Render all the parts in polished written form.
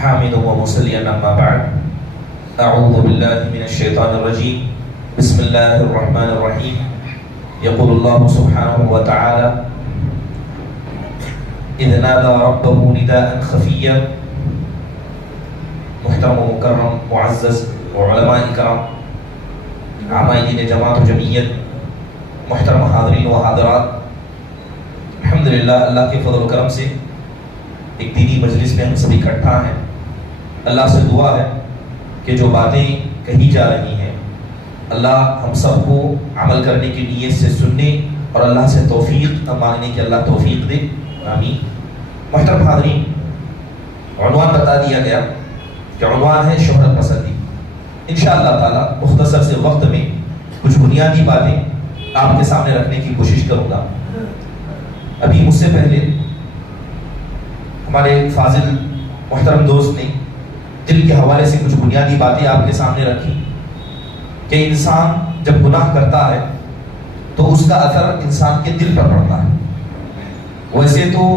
حامد ومصليا أما بعد أعوذ بالله من الشيطان الرجيم بسم الله الرحمن الرحيم يقول الله سبحانه وتعالى إذ نادى ربه نداء خفيا. محترم و مکرم معزز وعلماء کرام، عاملین جماعت و جمعیت، محترم حاضرین و حاضرات، الحمدللہ اللہ کے فضل و کرم سے ایک دینی مجلس میں ہم سب اکٹھا ہیں. اللہ سے دعا ہے کہ جو باتیں کہی جا رہی ہیں اللہ ہم سب کو عمل کرنے کی نیت سے سننے اور اللہ سے توفیق مانگنے کی اللہ توفیق دے، آمین. محترم حاضرین، عنوان بتا دیا گیا کہ عنوان ہے شہرت پسندی. انشاءاللہ تعالی مختصر سے وقت میں کچھ بنیادی باتیں آپ کے سامنے رکھنے کی کوشش کروں گا. ابھی مجھ سے پہلے ہمارے فاضل محترم دوست نے دل کے حوالے سے کچھ بنیادی باتیں آپ کے سامنے رکھی کہ انسان جب گناہ کرتا ہے تو اس کا اثر انسان کے دل پر پڑتا ہے. ویسے تو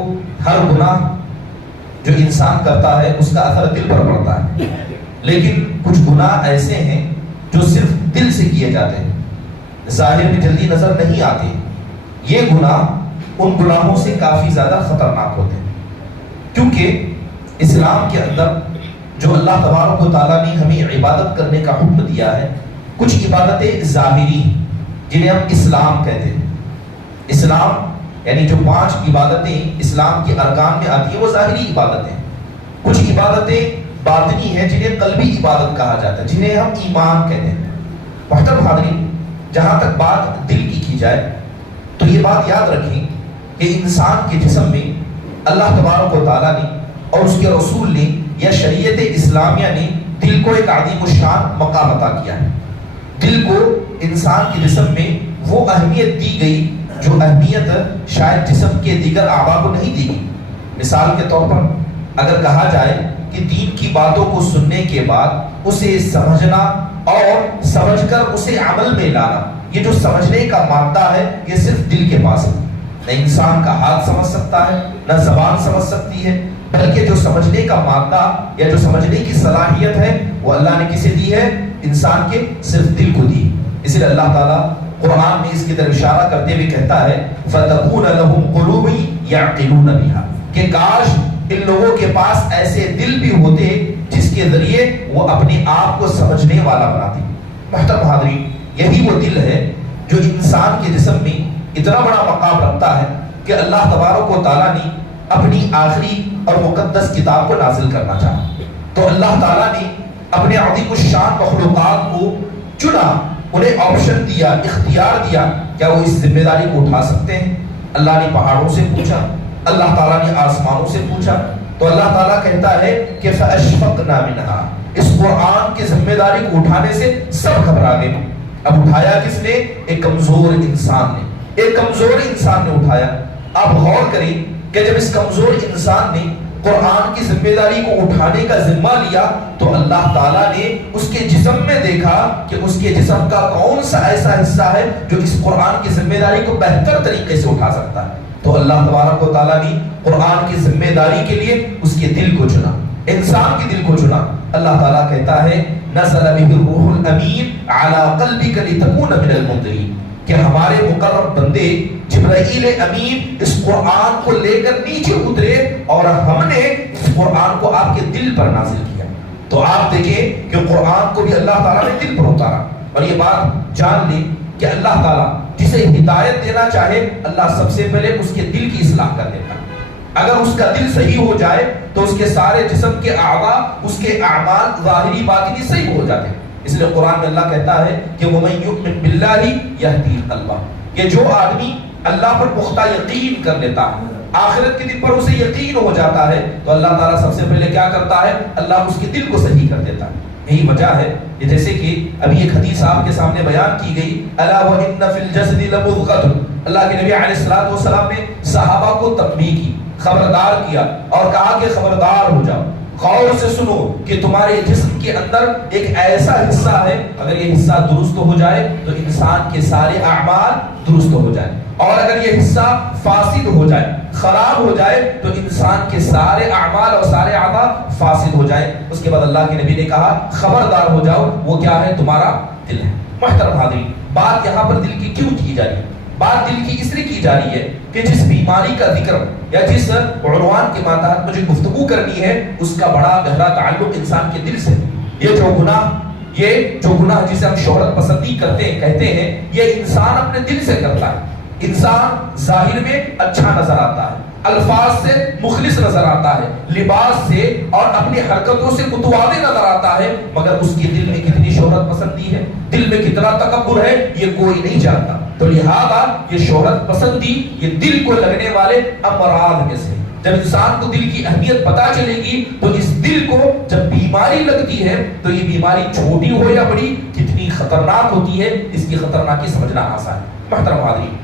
ہر گناہ جو انسان کرتا ہے اس کا اثر دل پر پڑتا ہے، لیکن کچھ گناہ ایسے ہیں جو صرف دل سے کیے جاتے ہیں، ظاہر میں جلدی نظر نہیں آتے. یہ گناہ ان گناہوں سے کافی زیادہ خطرناک ہوتے ہیں، کیونکہ اسلام کے اندر جو اللہ تبارک و تعالیٰ نے ہمیں عبادت کرنے کا حکم دیا ہے، کچھ عبادتیں ظاہری جنہیں ہم اسلام کہتے ہیں. اسلام یعنی جو 5 عبادتیں اسلام کے ارکان میں آتی ہیں وہ ظاہری عبادتیں. کچھ عبادتیں باطنی ہیں جنہیں قلبی عبادت کہا جاتا ہے، جنہیں ہم ایمان کہتے ہیں. محترم حاضرین، جہاں تک بات دل کی جائے تو یہ بات یاد رکھیں کہ انسان کے جسم میں اللہ تبارک و تعالیٰ نے اور اس کے رسول نے یا شریعت اسلامیہ نے دل کو ایک عظیم الشان مقام عطا کیا ہے. دل کو انسان کے جسم میں وہ اہمیت دی گئی جو اہمیت شاید جسم کے دیگر اعضاء کو نہیں دی گئی. مثال کے طور پر اگر کہا جائے کہ دین کی باتوں کو سننے کے بعد اسے سمجھنا اور سمجھ کر اسے عمل میں لانا، یہ جو سمجھنے کا مادہ ہے یہ صرف دل کے پاس ہے. نہ انسان کا ہاتھ سمجھ سکتا ہے، نہ زبان سمجھ سکتی ہے، بلکہ جو سمجھنے کا مادہ یا جو سمجھنے کی صلاحیت ہے وہ اللہ نے کسے دی ہے؟ انسان کے صرف دل کو دی. اس لیے اللہ تعالیٰ قرآن میں اس کی طرف اشارہ کرتے ہوئے کہتا ہے فَتَكُونَ لَهُمْ قُلُوبٌ يَعْقِلُونَ بِهَا، کہ کاش ان لوگوں کے پاس ایسے دل بھی ہوتے جس کے ذریعے وہ اپنے آپ کو سمجھنے والا بناتے. محترم حاضرین، یہی وہ دل ہے جو انسان کے جسم میں اتنا بڑا مقام رکھتا ہے کہ اللہ تبارک و تعالیٰ نے اپنی آخری اور مقدس کتاب کو نازل کرنا چاہا تو اللہ تعالیٰ نے اپنے عظیم الشان مخلوقات کو چنا، انہیں آپشن دیا، اختیار دیا. کیا وہ اس ذمہ داری کو اٹھا سکتے ہیں؟ اللہ نے پہاڑوں سے پوچھا، اللہ تعالیٰ نے آسمانوں سے پوچھا، تو اللہ تعالیٰ کہتا ہے کہ فَأَشْفَقْنَا مِنْهَا، اس قرآن کی ذمہ داری کو اٹھانے سے سب گھبرا گئے. اب اٹھایا کس نے؟ ایک کمزور انسان نے، ایک کمزور انسان نے اٹھایا. آپ غور کریں کہ جب اس کمزور انسان نے قرآن کی ذمہ داری کو اٹھانے کا ذمہ لیا تو اللہ تعالیٰ نے اس کے جسم میں دیکھا کہ اس کے جسم کا کون سا ایسا حصہ ہے جو اس قرآن کی ذمہ داری کو بہتر طریقے سے اٹھا سکتا ہے. تو اللہ تبارک و تعالیٰ نے قرآن کی ذمہ داری کے لیے اس کے دل کو چنا، انسان کے دل کو چنا. اللہ تعالیٰ کہتا ہے نزل بہ الروح الامین علی قلبک لتکون من المنذرین، کہ ہمارے مقرب بندے جبرائیل امین اس قرآن کو لے کر نیچے اترے اور ہم نے اس قرآن کو آپ کے دل پر نازل کیا. تو آپ دیکھیں کہ قرآن کو بھی اللہ تعالیٰ نے دل پر اتارا. اور یہ بات جان لیں کہ اللہ تعالیٰ جسے ہدایت دینا چاہے اللہ سب سے پہلے اس کے دل کی اصلاح کر دیتا. اگر اس کا دل صحیح ہو جائے تو اس کے سارے جسم کے اعضاء، اس کے اعمال ظاہری باطنی صحیح ہو جاتے ہیں. اس لیے قرآن میں اللہ کہتا ہے کہ وَمَن يُؤْمِن بِاللَّهِ يَهْدِي قَلْبَهُ، کہ جو آدمی اللہ پر پختہ یقین کر لیتا ہے، آخرت کے دن پر اسے یقین ہو جاتا ہے، تو اللہ تعالیٰ سب سے پہلے کیا کرتا ہے؟ اللہ اس کے دل کو صحیح کر دیتا ہے. یہی وجہ ہے کہ جیسے کہ ابھی ایک حدیث آپ کے سامنے بیان کی گئی، الا وَإِنَّ فِي الْجَسَدِ لَمُضْغَةٌ، اللہ کے نبی علیہ السلام نے صحابہ کو تنبیہ کی، خبردار کیا اور کہا کہ خبردار ہو جاؤ، غور سے سنو کہ تمہارے جسم کے اندر ایک ایسا حصہ ہے، اگر یہ حصہ درست ہو جائے تو انسان کے سارے اعمال درست ہو جائے، اور اگر یہ حصہ فاسد ہو جائے، خراب ہو جائے تو انسان کے سارے اعمال اور سارے اعضاء فاسد ہو جائیں۔ اس کے بعد اللہ کے نبی نے کہا خبردار ہو جاؤ، وہ کیا ہے؟ تمہارا دل ہے۔ محترم حاضرین، بات یہاں پر دل کی کیوں کی جا رہی ہے؟ بات دل کی اس لیے کی جا رہی ہے کہ جس بیماری کا ذکر یا جس عنوان کے ماتحت مجھے گفتگو کرنی ہے اس کا بڑا گہرا تعلق انسان کے دل سے۔ یہ جو گناہ جسے ہم شہرت پسندی کرتے ہیں، کہتے ہیں، یہ انسان اپنے دل سے کرتا ہے۔ انسان ظاہر میں اچھا نظر آتا ہے، الفاظ سے مخلص نظر آتا ہے، لباس سے اور اپنی حرکتوں سے متواضع نظر آتا ہے، مگر اس کے دل میں کتنی شہرت پسندی ہے، دل میں کتنا تکبر ہے، یہ کوئی نہیں جانتا۔ تو لہذا یہ شہرت پسندی یہ دل کو لگنے والے امراض میں سے۔ جب انسان کو دل کی اہمیت پتا چلے گی تو اس دل کو جب بیماری لگتی ہے تو یہ بیماری چھوٹی ہو یا بڑی کتنی خطرناک ہوتی ہے، اس کی خطرناکی سمجھنا آسان ہے۔ محترم حاضرین،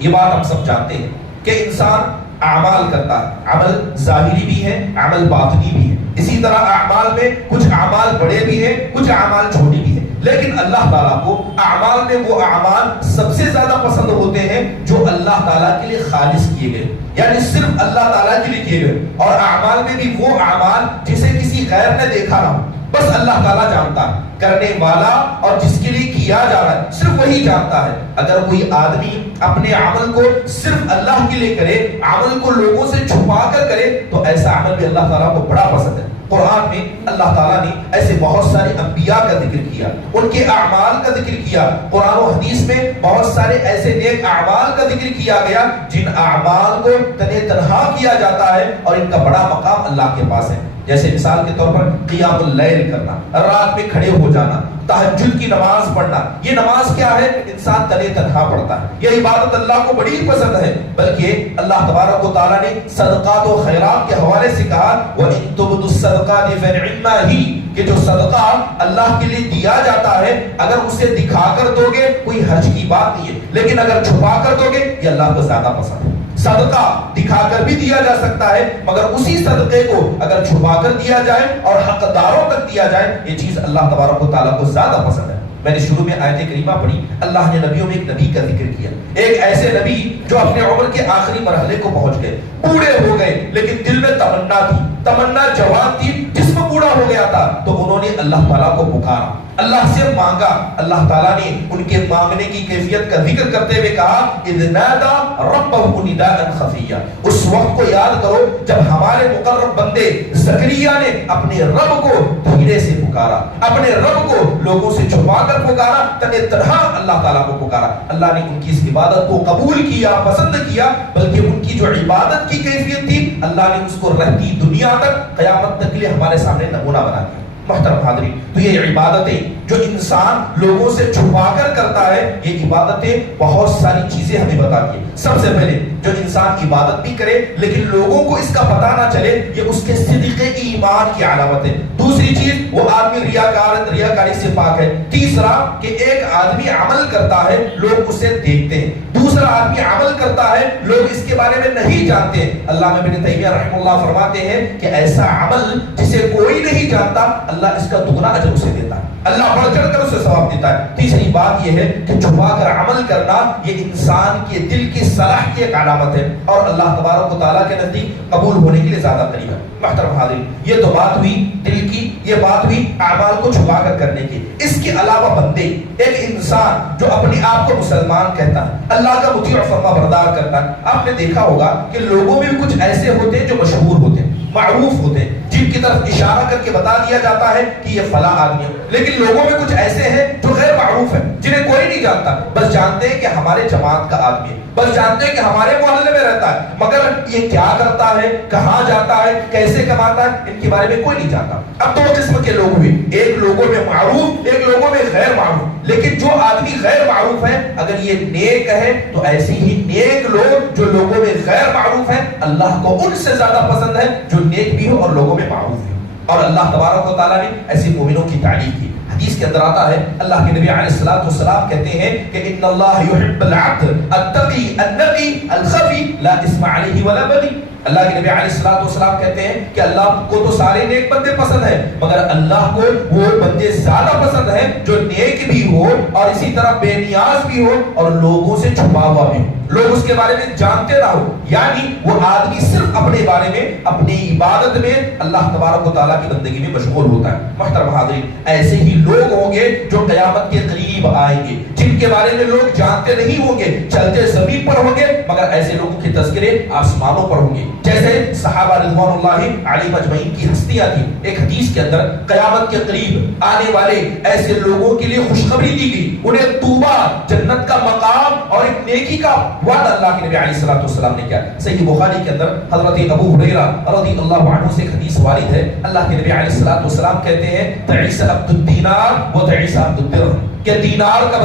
یہ بات ہم سب جانتے ہیں کہ انسان اعمال کرتا ہے، عمل ظاہری بھی ہے، عمل باطنی بھی ہے۔ اسی طرح اعمال میں کچھ اعمال بڑے بھی ہیں، کچھ اعمال چھوٹے بھی ہیں، لیکن اللہ تعالیٰ کو اعمال میں وہ اعمال سب سے زیادہ پسند ہوتے ہیں جو اللہ تعالیٰ کے لیے خالص کیے گئے، یعنی صرف اللہ تعالیٰ کے لیے کیے گئے، اور اعمال میں بھی وہ اعمال جسے کسی غیر نے دیکھا نہ ہو، بس اللہ تعالیٰ جانتا ہے، کرنے والا اور جس کے لیے کیا جا رہا ہے صرف وہی جانتا ہے۔ اگر کوئی آدمی اپنے عمل کو صرف اللہ کے لیے کرے، عمل کو لوگوں سے چھپا کر کرے، تو ایسا عمل بھی اللہ تعالیٰ کو بڑا پسند ہے۔ قرآن میں اللہ تعالیٰ نے ایسے بہت سارے انبیاء کا ذکر کیا، ان کے اعمال کا ذکر کیا۔ قرآن و حدیث میں بہت سارے ایسے نیک اعمال کا ذکر کیا گیا جن اعمال کو تنہا کیا جاتا ہے اور ان کا بڑا مقام اللہ کے پاس ہے۔ جیسے مثال کے طور پر قیام اللیل کرنا، رات میں کھڑے ہو جانا، تہجد کی نماز پڑھنا۔ یہ نماز کیا ہے؟ انسان تنہا پڑھتا ہے، یہ عبادت اللہ کو بڑی پسند ہے، بلکہ اللہ تبارک و تعالیٰ نے صدقات و خیرات کے حوالے سے کہا وَإِن تُبْدُوا الصَّدَقَاتِ فَنِعِمَّا ہِی، کہ جو صدقہ اللہ کے لیے دیا جاتا ہے اگر اسے دکھا کر دو گے کوئی حرج کی بات نہیں ہے، لیکن اگر چھپا کر دو گے یہ اللہ کو زیادہ پسند ہے۔ صدقہ دکھا کر بھی دیا جا سکتا ہے، مگر اسی صدقے کو اگر چھپا کر دیا جائے اور حقداروں تک دیا جائے یہ چیز اللہ تبارک و تعالیٰ کو زیادہ پسند ہے۔ میں نے شروع میں آیت کریمہ پڑھی، اللہ نے نبیوں میں ایک نبی کا ذکر کیا، ایک ایسے نبی جو اپنے عمر کے آخری مرحلے کو پہنچ گئے، بوڑھے ہو گئے، لیکن دل میں تمنا تھی، تمنا جوان تھی، جسم بوڑھا ہو گیا تھا، تو انہوں نے اللہ تعالیٰ کو پکارا، اللہ سے مانگا۔ اللہ تعالیٰ نے ان کے مانگنے کی کیفیت کا ذکر کرتے ہوئے کہا اذ نادى ربه نداء خفيا، اس وقت کو یاد کرو جب ہمارے مقرب بندے زکریا نے اپنے رب کو دھیرے سے پکارا، اپنے رب کو لوگوں سے چھپا کر پکارا، تنہا اللہ تعالیٰ کو پکارا۔ اللہ نے ان کی اس عبادت کو قبول کیا، پسند کیا، بلکہ ان کی جو عبادت کی کیفیت تھی اللہ نے اس کو رہتی دنیا تک قیامت تک کے لیے ہمارے سامنے نمونہ بنا دیا۔ محترم حاضرین، تو یہ عبادتیں جو انسان لوگوں سے چھپا کر کرتا ہے، یہ عبادتیں بہت ساری چیزیں ہمیں بتاتی ہیں۔ سب سے پہلے جو انسان عبادت بھی کرے لیکن لوگوں کو اس کا پتہ نہ چلے، یہ اس کے صدق ایمان کی علامت ہے۔ دوسری چیز، وہ آدمی ریاکاری سے پاک ہے۔ تیسرا کہ ایک آدمی عمل کرتا ہے لوگ اسے دیکھتے ہیں، دوسرا آدمی عمل کرتا ہے لوگ اس کے بارے میں نہیں جانتے ہیں۔ علامہ ابن تیمیہ رحمہ اللہ فرماتے ہیں کہ ایسا عمل جسے کوئی نہیں جانتا اللہ اس کا دگنا اجر اسے دیتا ہے، اللہ بڑھ چڑھ کر اسے ثواب دیتا ہے۔ تیسری بات یہ ہے کہ چھپا کر عمل کرنا یہ انسان کے دل کی صلاح کی ایک علامت ہے اور اللہ تبارک و تعالیٰ کے نزدیک قبول ہونے کے لیے زیادہ قریب ہے۔ محترم حاضرین، یہ تو بات ہوئی دل کی، یہ بات ہوئی اعمال کو چھپا کر کرنے کی۔ اس کے علاوہ بندے، ایک انسان جو اپنے آپ کو مسلمان کہتا ہے، اللہ کا مطیع اور فرما بردار کرتا ہے، آپ نے دیکھا ہوگا کہ لوگوں میں کچھ ایسے ہوتے ہیں جو مشہور ہوتے ہیں، معروف ہوتے ہیں، جن کی طرف اشارہ کر کے بتا دیا جاتا ہے کہ یہ فلاں آدمی ہے، لیکن لوگوں میں کچھ ایسے ہیں جو غیر معروف ہیں، جنہیں کوئی نہیں جانتا، بس جانتے ہیں کہ ہمارے جماعت کا آدمی ہے، بس جانتے ہیں کہ ہمارے محلے میں رہتا ہے، مگر یہ کیا کرتا ہے، کہاں جاتا ہے، کیسے کماتا ہے، ان کے بارے میں کوئی نہیں جانتا۔ اب دو قسم کے لوگ ہوئے، ایک لوگوں میں معروف، ایک لوگوں میں غیر معروف۔ لیکن جو آدمی غیر معروف ہے اگر یہ نیک ہے تو ایسے ہی نیک لوگ جو لوگوں میں غیر معروف ہیں اللہ کو ان سے زیادہ پسند ہے جو نیک بھی ہو اور لوگوں میں معروف ہے۔ اور اللہ تبارک و تعالیٰ نے ایسے مومنوں کی تعریف کی۔ حدیث کے اندر آتا ہے اللہ کے نبی علیہ الصلوۃ والسلام کہتے ہیں کہ ان اللہ یحب العبد التقی النقی الخفی لا اسم علیہ ولا بغی۔ اللہ کے نبی علیہ الصلوۃ والسلام کہتے ہیں کہ اللہ کو تو سارے نیک بندے پسند ہیں، مگر اللہ کو وہ بندے زیادہ پسند ہیں جو نیک بھی ہو اور اسی طرح بے نیاز بھی ہو اور لوگوں سے چھپا ہوا بھی ہو، لوگ اس کے بارے میں جانتے نہ ہو، یعنی وہ آدمی صرف اپنے بارے میں، اپنی عبادت میں اللہ تبارک و تعالیٰ کی بندگی میں مشغول ہوتا ہے۔ محترم حاضرین، ایسے ہی لوگ ہوں گے جو قیامت کے قریب آئیں گے، جن کے بارے میں لوگ جانتے نہیں ہوں گے، چلتے زمین پر ہوں گے مگر ایسے لوگوں کے تذکرے آسمانوں پر ہوں گے۔ جیسے صحابہ رضوان اللہ علیہم اجمعین کی ہستیاں تھیں، ایک حدیث کے اندر قیامت کے قریب آنے والے ایسے لوگوں کے لیے خوشخبری دی گئی، انہیں طوبہ، جنت کا مقام اور ایک نیکی کا وعدہ اللہ کے نبی علیہ الصلوۃ والسلام نے کیا۔ صحیح بخاری کے اندر حضرت ابو ہریرہ رضی اللہ عنہ سے ایک حدیث وارد ہے، اللہ کے نبی علیہ الصلوۃ والسلام کہتے ہیں تعیس عبد الدینار و تعیس عبد الدرہم، کہ دینار کا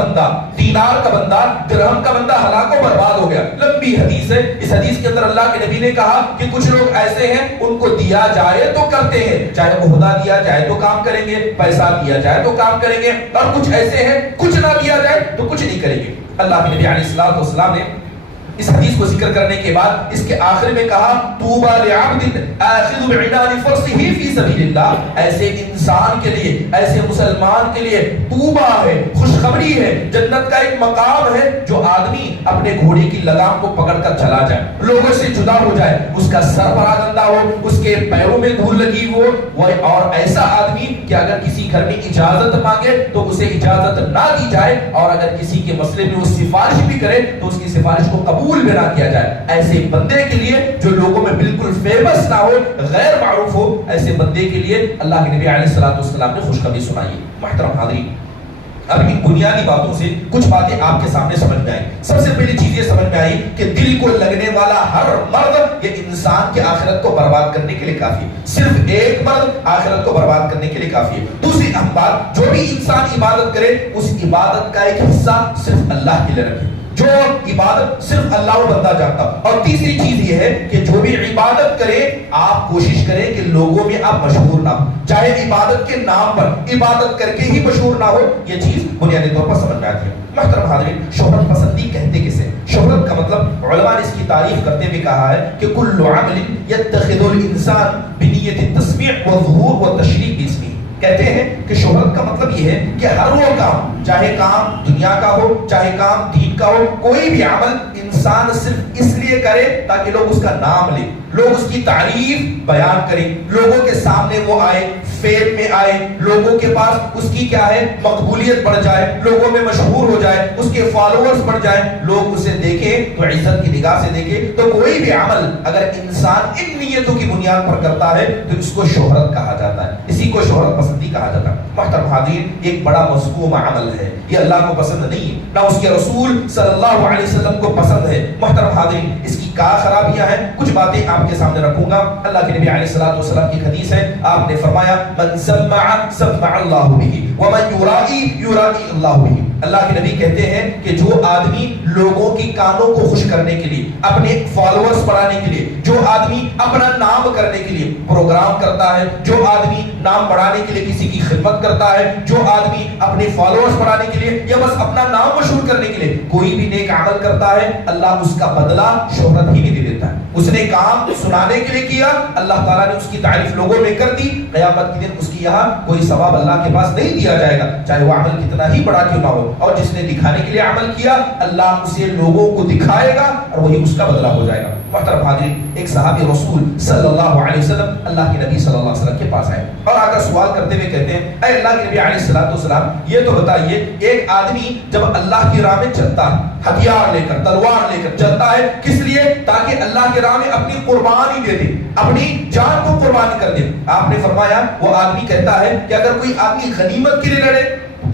بندہ درہم کا بندہ ہلاک و برباد ہو گیا۔ لمبی حدیث ہے، اس حدیث کے اندر اللہ کے نبی نے کہا کہ کچھ لوگ ایسے ہیں ان کو دیا جائے تو کرتے ہیں، چاہے عہدہ دیا جائے تو کام کریں گے، پیسہ دیا جائے تو کام کریں گے، اور کچھ ایسے ہیں کچھ نہ دیا جائے تو کچھ نہیں کریں گے۔ اللہ کے نبی علیہ الصلوۃ والسلام نے اس حدیث کو ذکر کرنے کے بعد اس کے آخر میں کہا طوبى لعبد آخذ بعنان فرسه في سبيل اللہ، ایسے انسان کے لیے، ایسے مسلمان کے لیے طوبہ ہے، خوشخبری ہے، جنت کا ایک مقام ہے جو آدمی اپنے گھوڑے کی لگام کو پکڑ کر چلا جائے، لوگوں سے جدا ہو جائے، اس کا سر پراگندہ ہو، اس کے پیروں میں دھول لگی ہو، اور ایسا آدمی کہ اگر کسی گھر میں اجازت مانگے تو اسے اجازت نہ دی جائے، اور اگر کسی کے مسئلے میں وہ سفارش بھی کرے تو اس کی سفارش کو قبول بھی نہ کیا جائے۔ ایسے بندے کے لیے جو لوگوں میں بالکل فیمس نہ ہو، غیر معروف ہو، ایسے بندے کے لیے اللہ کے نبی علیہ الصلوۃ والسلام نے خوشخبری سنائی۔ محترم حاضرین، اب ان بنیادی باتوں سے کچھ باتیں آپ کے سامنے سمجھ میں آئی۔ سب سے پہلی چیز یہ سمجھ میں آئی کہ دل کو لگنے والا ہر مرد یہ انسان کے آخرت کو برباد کرنے کے لیے کافی ہے، صرف ایک مرد آخرت کو برباد کرنے کے لیے کافی ہے۔ دوسری اہم بات، جو بھی انسان عبادت کرے اس عبادت کا ایک حصہ صرف اللہ کے لیے رکھے، جو عبادت صرف اللہ و بندہ جانتا۔ اور تیسری چیز یہ ہے کہ جو بھی عبادت کرے آپ کوشش کریں کہ لوگوں میں آپ مشہور نہ ہو، چاہے عبادت کے نام پر، عبادت کر کے ہی مشہور نہ ہو، یہ چیز بنیادی طور پر سمجھ میں آتی ہے۔ محترم حاضرین، شہرت پسندی کہتے کسے؟ شہرت کا مطلب علماء نے اس کی تعریف کرتے ہوئے کہا ہے کہ کل عمل یتخذ الانسان بنیت التسمیع والظہور والتشریف باسمہ، کہتے ہیں کہ شہرت کا مطلب یہ ہے کہ ہر وہ کام، چاہے کام دنیا کا ہو چاہے کام دین کا ہو، کوئی بھی عمل انسان صرف اس لیے کرے تاکہ لوگ اس کا نام لیں، لوگ اس کی تعریف بیان کریں، لوگوں کے سامنے وہ آئے، فیل میں آئے، لوگوں کے پاس اس کی کیا ہے مقبولیت بڑھ جائے، لوگوں میں مشہور ہو جائے، اس کے فالوورز بڑھ جائیں، لوگ اسے دیکھیں تو عزت کی نگاہ سے دیکھیں۔ تو کوئی بھی عمل اگر انسان ان نیتوں کی بنیاد پر کرتا ہے تو اس کو شہرت کہا جاتا ہے، اسی کو شہرت پسندی کہا جاتا ہے۔ محترم حاضرین، ایک بڑا مذموم عمل ہے، یہ اللہ کو پسند نہیں ہے، نہ اس کے رسول صلی اللہ علیہ وسلم کو پسند ہے۔ محترم حاضرین، اس کی کیا خرابیاں ہیں، کچھ باتیں آپ کے سامنے رکھوں گا۔ اللہ کے نبی علیہ الصلوۃ والسلام کی حدیث ہے، آپ نے فرمایا من سمع سمع اللہ به ومن یرائی یرائی اللہ به۔ اللہ کے نبی کہتے ہیں کہ جو آدمی لوگوں کی کانوں کو خوش کرنے کے لیے، اپنے فالوورز بڑھانے کے لیے، جو آدمی اپنا نام کرنے کے لیے پروگرام کرتا ہے، جو آدمی نام بڑھانے کے لیے کسی کی خدمت کرتا ہے، جو آدمی اپنے فالوورز بڑھانے کے لیے یا بس اپنا نام مشہور کرنے کے لیے کوئی بھی نیک عمل کرتا ہے، اللہ اس کا بدلہ شہرت ہی نہیں دے دیتا ہے۔ اس نے کام سنانے کے لیے کیا، اللہ تعالیٰ نے اس کی تعریف لوگوں میں کر دی، قیامت کے دن اس کی یہاں کوئی ثواب اللہ کے پاس نہیں دیا جائے گا، چاہے وہ عمل کتنا ہی بڑا کیوں نہ ہو۔ اور جس نے دکھانے کے لیے عمل کیا، اللہ اسے لوگوں کو دکھائے گا اور وہی اس کا بدلہ ہو جائے گا۔ محترم حاضرین، ایک صحابی رسول صلی اللہ علیہ وسلم اللہ کے نبی صلی اللہ علیہ وسلم کے پاس آئے اور آ کر سوال کرتے ہوئے کہتے ہیں، اے اللہ کے نبی علیہ الصلوۃ والسلام، یہ تو بتائیے ایک آدمی جب اللہ کی راہ میں چلتا ہے، ہتھیار لے کر، تلوار لے کر چلتا ہے، کس لیے؟ تاکہ اللہ کی راہ میں اپنی قربانی دے دے، اپنی جان کو قربانی کر دے۔ آپ نے فرمایا وہ آدمی کہتا ہے کہ اگر کوئی آدمی غنیمت کے لیے لڑے،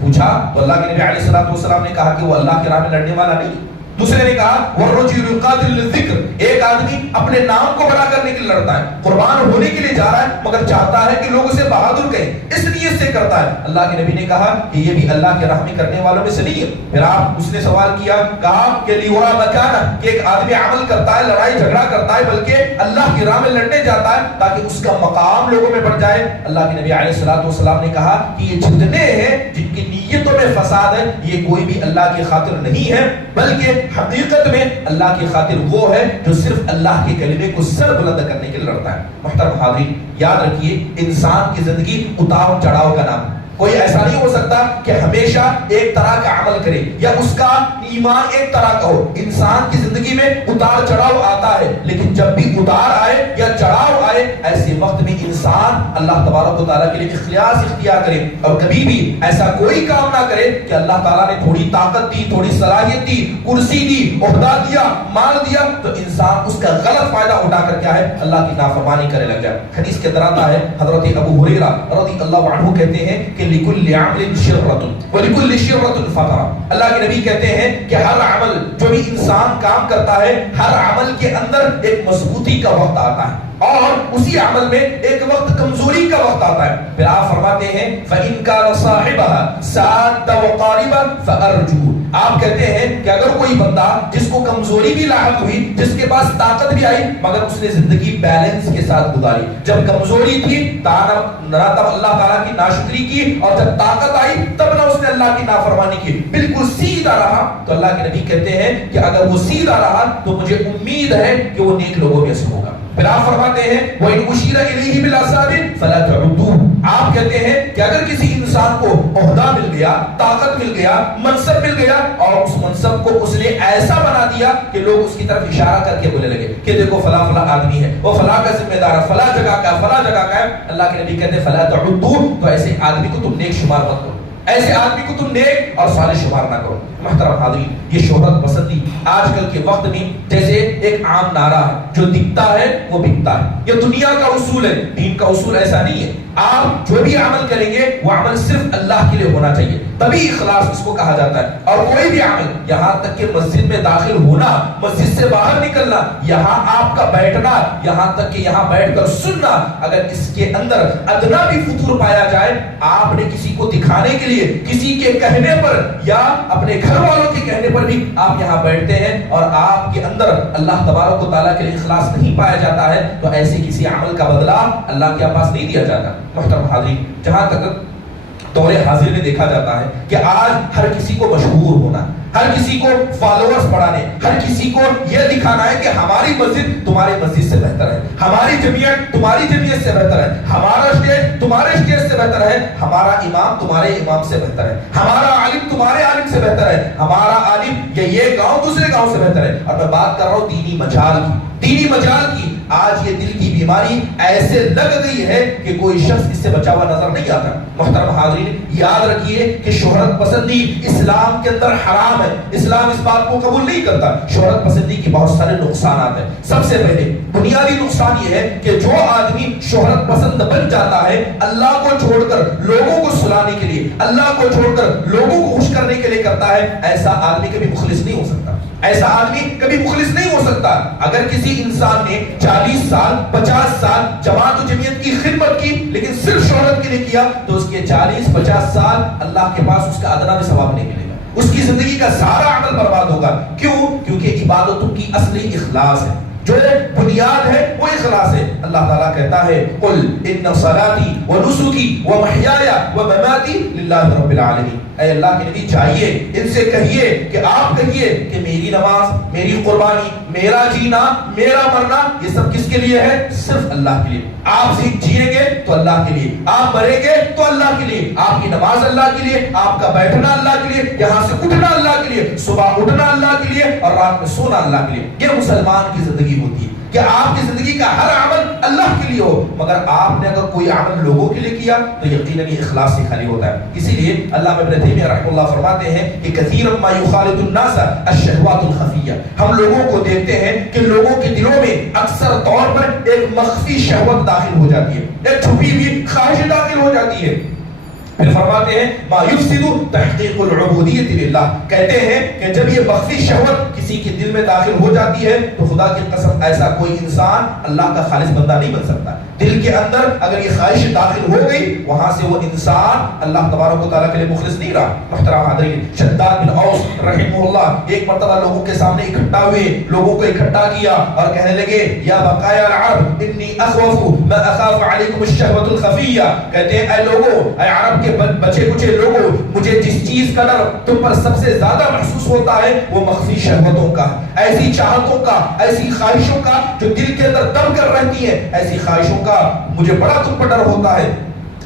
پوچھا تو اللہ کے نبی علیہ الصلوۃ والسلام نے کہا کہ وہ اللہ کی راہ میں لڑنے والا نہیں۔ دوسرے نے کہا والرجل القاتل للذکر، ایک آدمی اپنے نام کو بڑا کرنے کے لیے لڑتا ہے، قربان ہونے کے لیے جا رہا ہے مگر چاہتا ہے کہ لوگ اسے بہادر کہیں، اس نیت سے کرتا ہے۔ اللہ کے نبی نے کہا کہ یہ بھی اللہ کے راہ میں کرنے والوں میں سے نہیں ہے۔ پھر آپ اس نے سوال کیا، کہا کہ لیورا مکانہ، کہ ایک آدمی عمل کرتا ہے، لڑائی جھگڑا کرتا ہے، بلکہ اللہ کی راہ میں لڑنے جاتا ہے تاکہ اس کا مقام لوگوں میں بڑھ جائے۔ اللہ کے نبی علیہ الصلوۃ والسلام نے کہا کہ یہ جتنے ہیں جن کی نیتوں میں فساد ہے، یہ کوئی بھی اللہ کی خاطر نہیں ہے، بلکہ حقیقت میں اللہ کی خاطر وہ ہے جو صرف اللہ کے کلمے کو سر بلند کرنے کے لیے لڑتا ہے۔ محترم حاضرین، یاد رکھیے انسان کی زندگی اتار چڑھاؤ کا نام، کوئی ایسا نہیں ہو سکتا کہ ہمیشہ ایک طرح کا عمل کرے یا اس کا ایمان ایک طرح کا ہو. انسان کی زندگی میں اتار چڑھاؤ آتا ہے، لیکن جب بھی اتار آئے یا چڑھاؤ آئے ایسے وقت میں انسان اللہ تبارک و تعالیٰ کے لیے اخلاص اختیار کرے اور کبھی بھی ایسا کوئی کام نہ کرے کہ اللہ تعالیٰ نے تھوڑی طاقت دی، تھوڑی صلاحیت دی، کرسی دی، عہدہ دیا، مال دیا تو انسان اس کا غلط فائدہ اٹھا کر کیا ہے اللہ کی نافرمانی کرنے لگ جائے. حدیث کے اندر آتا ہے حضرت ابو ہریرہ رضی اللہ عنہ کہتے ہیں کہ لِكُلِّ عَمْلٍ شِرَّةٌ وَلِكُلِّ شِرَّةٍ فَتْرَةٌ. اللہ کے نبی کہتے ہیں کہ ہر عمل جو بھی انسان کام کرتا ہے ہر عمل کے اندر ایک مضبوطی کا وقت آتا ہے اور اسی عمل میں ایک وقت کمزوری کا وقت آتا ہے. پھر آپ فرماتے ہیں فَإِن كَانَ صَاحِبَهَا سَادَّ وَقَارِبًا فَأَرْجُوهُ. آپ کہتے ہیں کہ اگر کوئی بندہ جس کو کمزوری بھی لاحق ہوئی، جس کے پاس طاقت بھی آئی، مگر اس نے زندگی بیلنس کے ساتھ گزاری. جب کمزوری تھی نہ تب اللہ تعالیٰ کی ناشکری کی، اور جب طاقت آئی تب نہ اس نے اللہ کی نافرمانی کی، بالکل سیدھا رہا. تو اللہ کے نبی کہتے ہیں کہ اگر وہ سیدھا رہا تو مجھے امید ہے کہ وہ نیک لوگوں میں سے ہوگا. پھر آپ فرماتے ہیں وَإِنْ أُشِيرَ إِلَيْهِ بِالْأَصَابِ فَلَا تَعُدُّوهُ. آپ کہتے ہیں کہ اگر کسی انسان کو عہدہ مل گیا، طاقت مل گیا، منصب مل گیا اور اس منصب کو اس نے ایسا بنا دیا کہ لوگ اس کی طرف اشارہ کر کے بولنے لگے کہ دیکھو فلاں فلاں آدمی ہے، وہ فلاں کا ذمہ دار ہے، فلاں جگہ کا، فلاں جگہ کا ہے. اللہ کے نبی کہتے ہیں فَلَا تَعُدُّوهُ. تو ایسے آدمی کو تم نیک شمار مت کرو، ایسے آدمی کو تم نیک اور صالح شمار نہ کرو. محترم حاضرین، یہ شہرت پسندی آج کل کے وقت میں جیسے ایک عام نعرہ ہے، جو دکھتا ہے وہ بکتا ہے. یہ دنیا کا اصول ہے، دین کا اصول ایسا نہیں ہے. آپ جو بھی عمل کریں گے وہ عمل صرف اللہ کے لیے ہونا چاہیے، تبھی اخلاص اس کو کہا جاتا ہے. اور کوئی بھی عمل، یہاں تک کہ مسجد میں داخل ہونا، مسجد سے باہر نکلنا، یہاں آپ کا بیٹھنا، یہاں تک کہ یہاں بیٹھ کر سننا، اگر اس کے اندر ادنا بھی فطور پایا جائے، آپ نے کسی کو دکھانے کے لیے، کسی کے کہنے پر یا اپنے گھر والوں کے کہنے پر بھی آپ یہاں بیٹھتے ہیں اور آپ کے اندر اللہ تبارک و تعالیٰ کے لیے اخلاص نہیں پایا جاتا ہے، تو ایسے کسی عمل کا بدلہ اللہ کے پاس نہیں دیا جاتا. محترم حاضرین، جہاں تک دور حاضر میں دیکھا جاتا ہے کہ آج ہر کسی کو مشہور ہونا، ہر کسی کو فالوورز بڑھانے، ہر کسی کو یہ دکھانا ہے کہ ہماری مسجد تمہاری مسجد سے بہتر ہے، ہماری جمعیت تمہاری جمعیت سے بہتر ہے، ہمارا اسٹیج تمہارے اسٹیج سے بہتر ہے، ہمارا امام تمہارے امام سے بہتر ہے، ہمارا عالم تمہارے عالم سے بہتر ہے، ہمارا عالم یہ گاؤں دوسرے گاؤں سے بہتر ہے. اور میں بات کر رہا ہوں دینی مجال کی، دینی مجال کی. آج یہ دل کی بیماری ایسے لگ گئی ہے کہ کوئی شخص اس سے بچا ہوا نظر نہیں آتا. محترم حاضرین، یاد رکھیے کہ شہرت پسندی اسلام کے اندر حرام ہے. اسلام اس بات کو قبول نہیں کرتا. شہرت پسندی کی بہت سارے نقصانات ہیں. سب سے پہلے بنیادی نقصان یہ ہے کہ جو آدمی شہرت پسند بن جاتا ہے، اللہ کو چھوڑ کر لوگوں کو سلانے کے لیے، اللہ کو چھوڑ کر لوگوں کو خوش کرنے کے لیے کرتا ہے، ایسا آدمی کبھی مخلص نہیں ہو سکتا. ایسا آدمی کبھی مخلص نہیں ہو سکتا. اگر کسی انسان نے 40 سال 50 سال جماعت و جمعیت کی خدمت کی لیکن صرف شہرت کے لیے کیا، تو اس کے 40-50 سال اللہ کے پاس اس کا ادنا بھی ثواب نہیں ملے گا. اس کی زندگی کا سارا عمل برباد ہوگا. کیوں؟ کیونکہ عبادتوں کی اصلی اخلاص ہے، جو بنیاد ہے وہ اخلاص ہے. اللہ تعالیٰ کہتا ہے قل ان صلاتي ونسكي ومحياي ومماتي لله رب العالمین. اے اللہ کے نبی چاہیے ان سے کہیے کہ آپ کہیے کہ میری نماز، میری قربانی، میرا جینا، میرا مرنا، یہ سب کس کے لیے ہے؟ صرف اللہ کے لیے. آپ جیئیں گے تو اللہ کے لیے، آپ مریں گے تو اللہ کے لیے، آپ کی نماز اللہ کے لیے، آپ کا بیٹھنا اللہ کے لیے، یہاں سے اٹھنا اللہ کے لیے، صبح اٹھنا اللہ کے لیے اور رات میں سونا اللہ کے لیے. یہ مسلمان کی زندگی ہوتی ہے کہ آپ کی زندگی کا ہر عمل اللہ کے لیے ہو. مگر آپ نے اگر کوئی عمل لوگوں کے لیے کیا تو یقیناً یہ اخلاص سے خالی ہوتا ہے. اسی لیے علامہ ابن تیمیہ رحمہ اللہ فرماتے ہیں کہ کثیر ما یخالط الناس الشہوات الخفیہ. ہم لوگوں کو دیکھتے ہیں کہ لوگوں کے دلوں میں اکثر طور پر ایک مخفی شہوت داخل ہو جاتی ہے، ایک چھپی ہوئی خواہش داخل ہو جاتی ہے. پھر فرماتے ہیں ما یفسد تحقیق العبودیت للہ. کہتے ہیں کہ جب یہ مخفی شہوت کسی کے دل میں داخل ہو جاتی ہے تو خدا کی قسم ایسا کوئی انسان اللہ کا خالص بندہ نہیں بن سکتا. دل کے اندر اگر یہ خواہش داخل ہو گئی، وہاں سے وہ انسان اللہ تبارک و تعالیٰ کے لیے مخلص نہیں رہا. محترم حاضرین، شداد بن اوس رحمہ اللہ ایک مرتبہ لوگوں کے سامنے اکٹھا ہوئے، لوگوں کو اکٹھا کیا اور کہنے لگے یا بقایا العرب انی اخوف ما اخاف علیکم الشہوۃ الخفیہ. کہتے ہیں اے لوگوں، اے عرب کے بچے کچے لوگوں، مجھے جس چیز کا ڈر تم پر سب سے زیادہ محسوس ہوتا ہے وہ مخفی شہوتوں کا، ایسی چاہتوں کا، ایسی خواہشوں کا جو دل کے اندر دم کر رہتی ہیں، ایسی خواہشوں کا مجھے بڑا تم پر ڈر ہوتا ہے.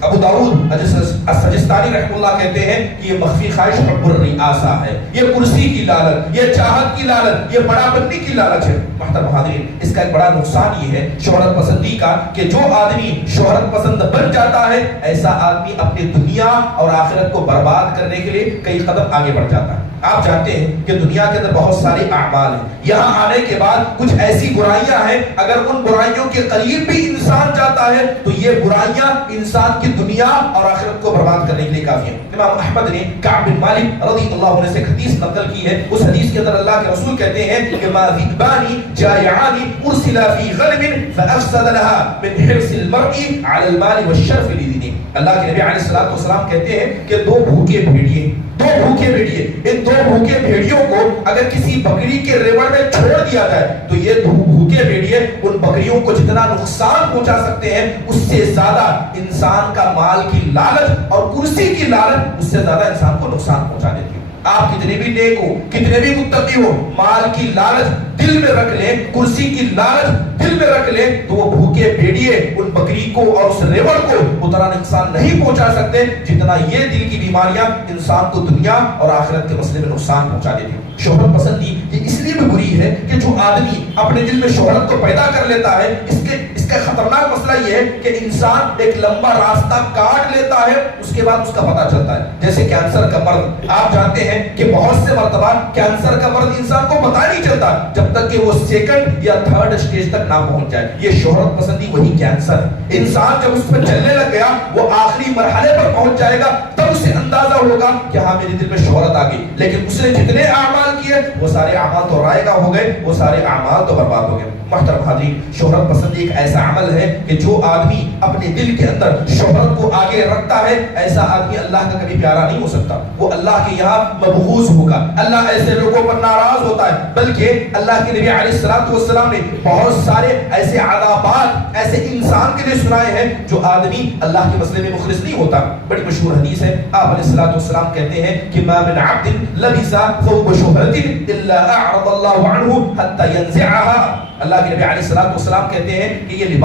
ابو داؤد السجستانی رحمہ اللہ کہتے ہیں کہ یہ مخفی خواہش حب الرئاسہ ہے، یہ کرسی کی لالچ، یہ چاہت کی لالچ، یہ بڑا بننے کی لالچ ہے۔ محترم حاضرین، اس کا ایک بڑا نقصان یہ ہے شہرت پسندی کا کہ جو آدمی شہرت پسند بن جاتا ہے، ایسا آدمی اپنی دنیا اور آخرت کو برباد کرنے کے لیے کئی قدم آگے بڑھ جاتا ہے۔ آپ جانتے ہیں کہ دنیا کے اندر بہت سارے اعمال ہیں، یہاں آنے کے بعد کچھ ایسی برائیاں ہیں، اگر ان برائیوں کے قریب بھی انسان جاتا ہے تو یہ برائیاں انسان کی دنیا اور آخرت کو برباد کرنے کے لیے کافی ہیں۔ امام احمد نے کعب بن مالک رضی اللہ عنہ سے ایک حدیث نقل کی ہے، اس حدیث کے اندر اللہ کے رسول کہتے ہیں کہ ما ذئبان جائعان ارسلا فی غنم فافسد لها من حرص المرء على المال والشرف لدینه۔ اللہ کے نبی علیہ الصلوۃ والسلام کہتے ہیں کہ دو بھوکے بھیڑیے، ان دو بھوکے بھیڑیوں کو اگر کسی بکری کے ریوڑ میں چھوڑ دیا جائے تو یہ دو بھوکے بھیڑیے ان بکریوں کو جتنا نقصان پہنچا سکتے ہیں اس سے زیادہ انسان کا مال کی لالچ اور کرسی کی لالچ اس سے زیادہ انسان کو نقصان پہنچا دیتی ہے۔ آپ کتنے بھی نیک ہو، کتنے بھی متقی ہو، مال کی لالچ دل میں رکھ لیں، کرسی کی لالچ دل میں رکھ لیں تو وہ بھوکے بھیڑیے ان بکری کو اور اس ریوڑ کو اتنا نقصان نہیں پہنچا سکتے جتنا یہ دل کی بیماریاں انسان کو دنیا اور آخرت کے مسئلے میں نقصان پہنچا دیتی ہیں۔ شہرت پسندی یہ اس لیے بھی بری ہے کہ جو آدمی اپنے دل میں شہرت کو پیدا کر لیتا ہے، اس کا خطرناک مسئلہ یہ ہے کہ انسان ایک لمبا راستہ کاٹ لیتا ہے، اس کے بعد اس کا پتہ چلتا ہے۔ جیسے کینسر کا مرض، آپ جانتے ہیں کہ بہت سے مرتبہ کینسر کا مرض انسان کو پتہ نہیں چلتا جب تک کہ وہ سیکنڈ یا تھرڈ اسٹیج تک نہ پہنچ جائے۔ یہ شہرت پسندی وہی کینسر ہے۔ انسان جب اس پہ چلنے لگ گیا، وہ آخری مرحلے پر پہنچ جائے گا، تب اسے اندازہ ہوگا کہ ہاں میرے دل میں شہرت آ گئی، لیکن اس نے جتنے اعمال کیے وہ سارے اعمال تو رائے گا ہو گئے، وہ سارے اعمال تو برباد ہو گئے۔ محترم حاضرین، شہرت پسندی ایک ایسا عمل ہے کہ جو آدمی اپنے دل کے اندر شہرت کو آگے رکھتا ہے، ایسا آدمی اللہ کا کبھی پیارا نہیں ہو سکتا، وہ اللہ کے یہاں مبغوض ہوگا، اللہ ایسے لوگوں پر ناراض ہوتا ہے۔ بلکہ اللہ کے نبی علیہ الصلوۃ والسلام نے بہت سارے ایسے عذابات ایسے انسان کے لیے سنائے ہیں جو آدمی اللہ کے مسئلے میں مخلص نہیں ہوتا۔ بڑی مشہور حدیث ہے، آپ علیہ الصلوۃ والسلام کہتے ہیں کہ ما من عبد لبس ثوب شهرة الا اعرض الله عنه حتى ينزعها۔ اللہ کے نبی علیہ الصلوۃ والسلام کہتے ہیں کہ یہ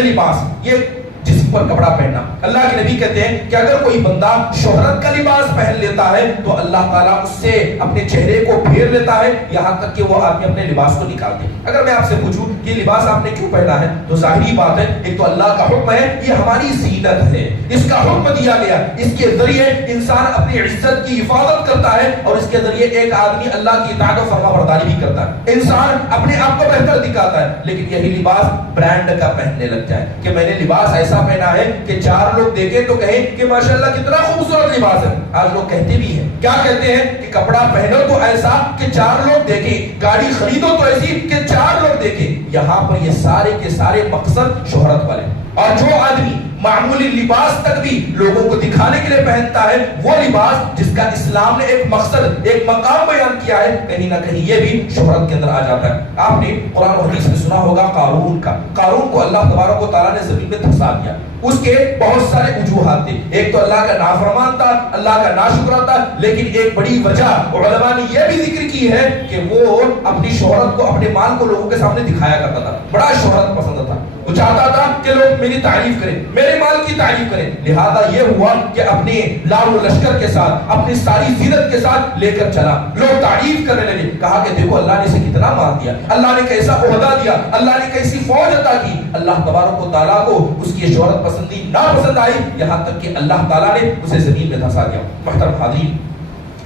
لباس یہ جسم پر کپڑا پہننا، اللہ کے نبی کہتے ہیں کہ اگر کوئی بندہ شہرت کا لباس پہن لیتا ہے تو اللہ تعالیٰ اس سے اپنے چہرے کو پھیر لیتا ہے یہاں تک کہ وہ آدمی اپنے لباس کو نکال دے۔ اگر میں آپ سے پوچھوں کہ لباس آپ نے کیوں پہنا ہے تو ظاہری بات ہے، ایک تو اللہ کا حکم ہے، یہ ہماری زینت ہے، اس کا حکم دیا گیا، اس کے ذریعے انسان اپنی عزت کی حفاظت کرتا ہے اور اس کے ذریعے ایک آدمی اللہ کی اطاعت و فرما برداری بھی کرتا ہے، انسان اپنے آپ کو بہتر دکھاتا ہے۔ لیکن یہی لباس برانڈ کا پہننے لگ جائے کہ میں نے لباس ایسا پہنا ہے کہ چار لوگ دیکھیں تو کہیں کہ ماشاءاللہ کتنا خوبصورت لباس ہے۔ آج لوگ کہتے بھی ہیں، کیا کہتے ہیں کہ کپڑا پہنو تو ایسا کہ چار لوگ دیکھیں، گاڑی خریدو تو ایسی کہ چار لوگ دیکھیں۔ یہاں پر یہ سارے کے سارے مقصد شہرت والے، اور جو آدمی معمولی لباس تک بھی لوگوں کو دکھانے کے لیے پہنتا ہے، وہ لباس جس کا اسلام نے ایک مقصد ایک مقام بیان کیا ہے، کہیں نہ کہیں یہ بھی شہرت کے اندر آ جاتا ہے۔ آپ نے قرآن و حدیث میں سنا ہوگا قارون کو اللہ تبارک و تعالیٰ نے زمین میں دھسا دیا۔ اس کے بہت سارے وجوہات تھے، ایک تو اللہ کا نافرمان تھا، اللہ کا ناشکرا تھا، لیکن ایک بڑی وجہ علماء نے یہ بھی ذکر کی ہے کہ وہ اپنی شہرت کو، اپنے مال کو لوگوں کے سامنے دکھایا کرتا تھا، بڑا شہرت پسند تھا، وہ چاہتا تھا کہ لوگ میری تعریف کریں، میرے مال کی تعریف کریں، لہذا یہ ہوا کہ اپنے لال و لشکر کے ساتھ، اپنی ساری زینت کے ساتھ لے کر چلا، لوگ تعریف کرنے لگے، کہا کہ دیکھو اللہ نے اسے کتنا مال دیا، اللہ نے کیسا عہدہ دیا، اللہ نے کیسی فوج عطا کی۔ اللہ تبارک و تعالیٰ کو اس کی شہرت پسندی ناپسند آئی، یہاں تک کہ اللہ تعالیٰ نے اسے زمین میں دھسا دیا۔ محترم حاضرین،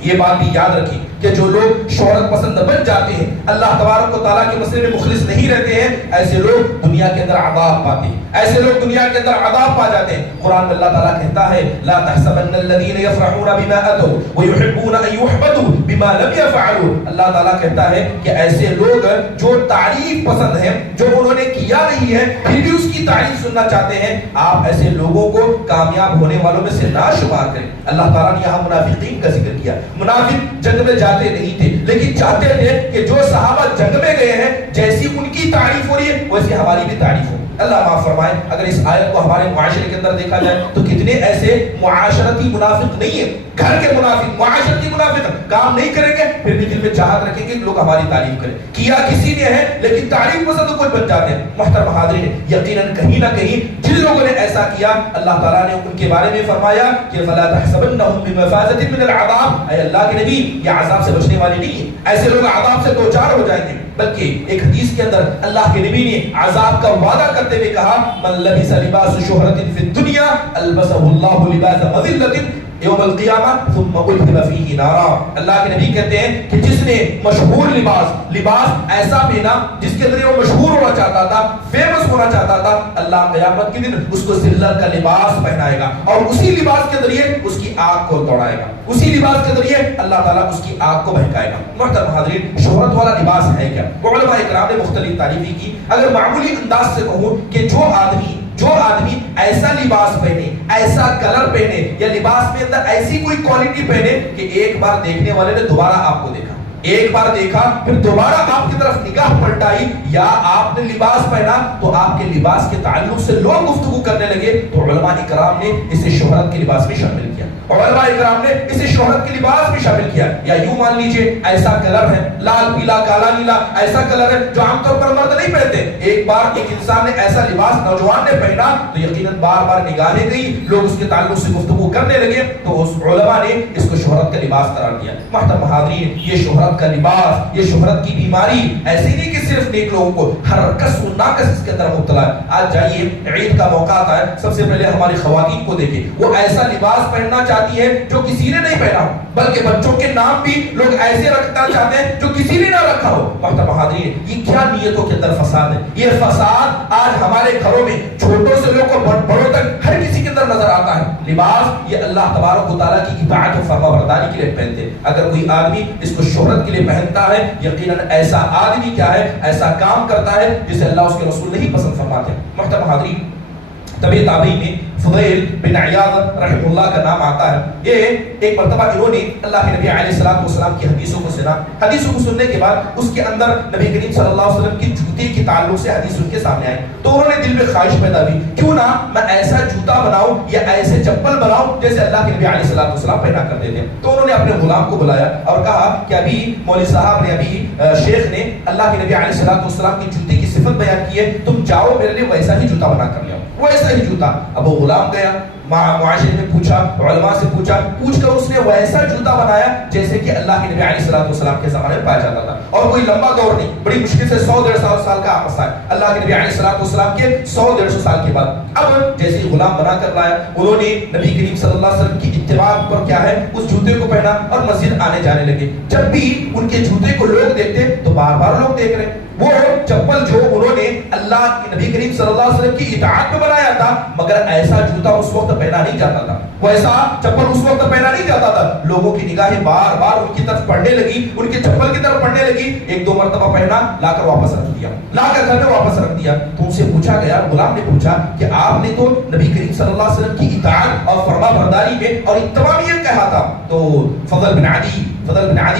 یہ بات بھی یاد رکھیں کہ جو لوگ شہرت پسند بن جاتے ہیں، اللہ تبارک و تعالیٰ کے مسئلے میں مخلص نہیں رہتے ہیں، ایسے لوگ دنیا کے اندر عذاب پاتے ہیں، ایسے لوگ دنیا کے اندر عذاب پا جاتے ہیں۔ قرآن میں اللہ تعالیٰ کہتا ہے لا تحسبن الذین یفرحون بما اتوا ویحبون ان یحمدوا بما لم یفعلوا۔ اللہ تعالیٰ کہتا ہے کہ ایسے لوگ جو تعریف پسند ہیں، جو انہوں نے کیا نہیں ہے پھر بھی اس کی تعریف سننا چاہتے ہیں، آپ ایسے لوگوں کو کامیاب ہونے والوں میں سے نہ شمار کریں۔ اللہ تعالیٰ نے یہاں منافقین کا ذکر کیا، منافق جنگ میں جاتے نہیں تھے لیکن چاہتے تھے کہ جو صحابہ جنگ میں گئے ہیں جیسی ان کی تعریف ہو رہی ہے ویسی ہماری بھی تعریف ہو۔ اللہ معاف فرمائے، اگر اس آیت کو ہمارے معاشرے کے اندر دیکھا جائے تو کتنے ایسے معاشرتی منافق نہیں ہیں، گھر کے منافق، معاشرتی منافق، کام نہیں کریں گے پھر بھی دل میں چاہت رکھیں گے کہ لوگ ہماری تعریف کریں، کیا کسی نے ہے لیکن تعریف پسند کوئی بن جاتے ہیں۔ محترم حاضرین یقیناً کہیں نہ کہیں جن لوگوں نے ایسا کیا اللہ تعالیٰ نے ان کے بارے میں فرمایا کہ فلا تحسبنهم بمفازة من العذاب، اے اللہ کے نبی یہ عذاب سے بچنے والے نہیں ہیں، ایسے لوگ عذاب سے دوچار ہو جائیں گے، بلکہ ایک حدیث کے اندر اللہ کے نبی نے عذاب کا وعدہ کرتے ہوئے کہا من لبس لباس شہرت فی الدنیا البسہ اللہ لباس مذلت یوم القیامہ ثم الہب فیہ نارا۔ اللہ کے نبی کہتے ہیں کہ جس نے مشہور لباس ایسا پہنا جس کے ذریعے وہ مشہور ہونا چاہتا تھا، فیمس ہونا چاہتا تھا، اللہ قیامت کے دن اس کو ذلت کا لباس پہنائے گا اور اسی لباس کے ذریعے اس کی آگ کو دوڑائے گا، اسی لباس کے ذریعے اللہ تعالیٰ اس کی آگ کو بہکائے گا۔ محترم حاضرین شہرت والا لباس ہے کیا؟ علماء اکرام نے مختلف تعریفیں کی۔ اگر معمولی انداز سے کہوں کہ جو آدمی ایسا لباس پہنے، ایسا کلر پہنے یا لباس میں اندر ایسی کوئی کوالٹی پہنے کہ ایک بار دیکھنے والے نے دوبارہ آپ کو دیکھا، ایک بار دیکھا پھر دوبارہ آپ کی طرف نگاہ پلٹائی، یا آپ نے لباس پہنا تو آپ کے لباس کے تعلق سے لوگ گفتگو کرنے لگے، تو علماء اکرام نے اسے شہرت کے لباس میں شامل کیا، علماء اکرام نے اسے شہرت کے لباس میں شامل کیا۔ یا یوں مان لیجئے ایسا کلر ہے، لال پیلا کالا نیلا ایسا کلر ہے جو عام طور پر مرد نہیں پہنتے، ایک بار ایک انسان نے ایسا لباس نوجوان نے پہنا تو یقیناً بار بار نگاہیں گئی، لوگ اس کے تعلق سے گفتگو کرنے لگے، تو اس علماء نے اس کو شہرت کا لباس قرار دیا۔ محترم حاضرین یہ شہرت کا لباس، یہ شہرت کی بیماری ایسی نہیں کہ صرف نیک لوگوں کو، ہر کس و ناکس اس کے اندر مبتلا ہے۔ آج جائیے عید کا موقع آتا ہے، سب سے پہلے ہماری خواتین کو دیکھیں، وہ ایسا لباس پہننا چاہتی ہے جو کسی نے نہیں پہنا، بلکہ بچوں کے نام بھی لوگ ایسے رکھنا چاہتے ہیں جو کسی نے نہ رکھا ہو۔ محترم حاضرین یہ کیا نیتوں کے اندر فساد ہے؟ یہ فساد آج ہمارے گھروں میں چھوٹوں سے لے کر بڑوں تک ہر کسی کے اندر نظر آتا ہے۔ لباس یہ اللہ تبارک و تعالیٰ کی اطاعت و فرما برداری کے لیے پہنتے ہیں۔ اگر کوئی آدمی اس کو شہرت کے لیے پہنتا ہے یقیناً ایسا آدمی کیا ہے، ایسا کام کرتا ہے جسے اللہ اس کے رسول نہیں پسند فرماتے۔ محترم حاضرین طبی تابعین میں فضیل بن عیاض رحمہ اللہ کا نام آتا ہے۔ یہ ایک مرتبہ انہوں نے اللہ کے نبی علیہ الصلوۃ والسلام کی حدیثوں کو سنا، حدیثوں کو سننے کے بعد اس کے اندر نبی کریم صلی اللہ علیہ وسلم کی جوتے کے تعلق سے حدیث ان کے سامنے آئی، تو انہوں نے دل میں خواہش پیدا ہوئی کیوں نہ میں ایسا جوتا بناؤں یا ایسے چپل بناؤں جیسے اللہ کے نبی علیہ الصلوۃ والسلام پہنا کرتے تھے۔ تو انہوں نے اپنے غلام کو بلایا اور کہا کہ ابھی مولوی صاحب نے، ابھی شیخ نے اللہ کے نبی علیہ الصلوۃ والسلام کی جوتے کی صفت بیان کی ہے، تم جاؤ میرے لیے ویسا ہی جوتا بنا کر لاؤ، ویسا ہی جوتا۔ اب وہ غلام گیا، معاشرے میں پوچھا، علماء سے پوچھ کر اس نے ویسا جوتا بنایا جیسے کہ اللہ کے نبی علیہ الصلوۃ والسلام کے زمانے میں پایا جاتا تھا، اور کوئی لمبا دور نہیں، بڑی مشکل سے 100-150 سال کا آپس ہے اللہ کے نبی علیہ الصلوۃ والسلام کے 100-150 سال کے بعد۔ اب جیسے ہی غلام بنا کر لایا، انہوں نے نبی کریم صلی اللہ علیہ وسلم کی اتباع پر کیا ہے اس جوتے کو پہنا اور مسجد آنے جانے لگے۔ جب بھی ان کے جوتے کو لوگ دیکھتے تو بار بار لوگ دیکھ رہے، وہ چپل جو انہوں نے اللہ کے نبی کریم صلی اللہ علیہ وسلم کی اطاعت میں بنایا تھا، مگر ایسا جوتا اس وقت پہنا نہیں جاتا تھا، ویسا چپل اس وقت پہنا نہیں جاتا تھا۔ لوگوں کی نگاہیں بار بار ان کی طرف پڑنے لگی، ان کے چپل کی طرف پڑنے لگی۔ ایک دو مرتبہ پہنا، لا کر واپس رکھ دیا، لا کر گھر میں واپس رکھ دیا۔ تو ان سے پوچھا گیا، غلام نے پوچھا کہ آپ نے تو نبی کریم صلی اللہ علیہ وسلم کی اطاعت اور فرما برداری میں اور اتباعیت کہا تھا۔ تو فضل بن عدی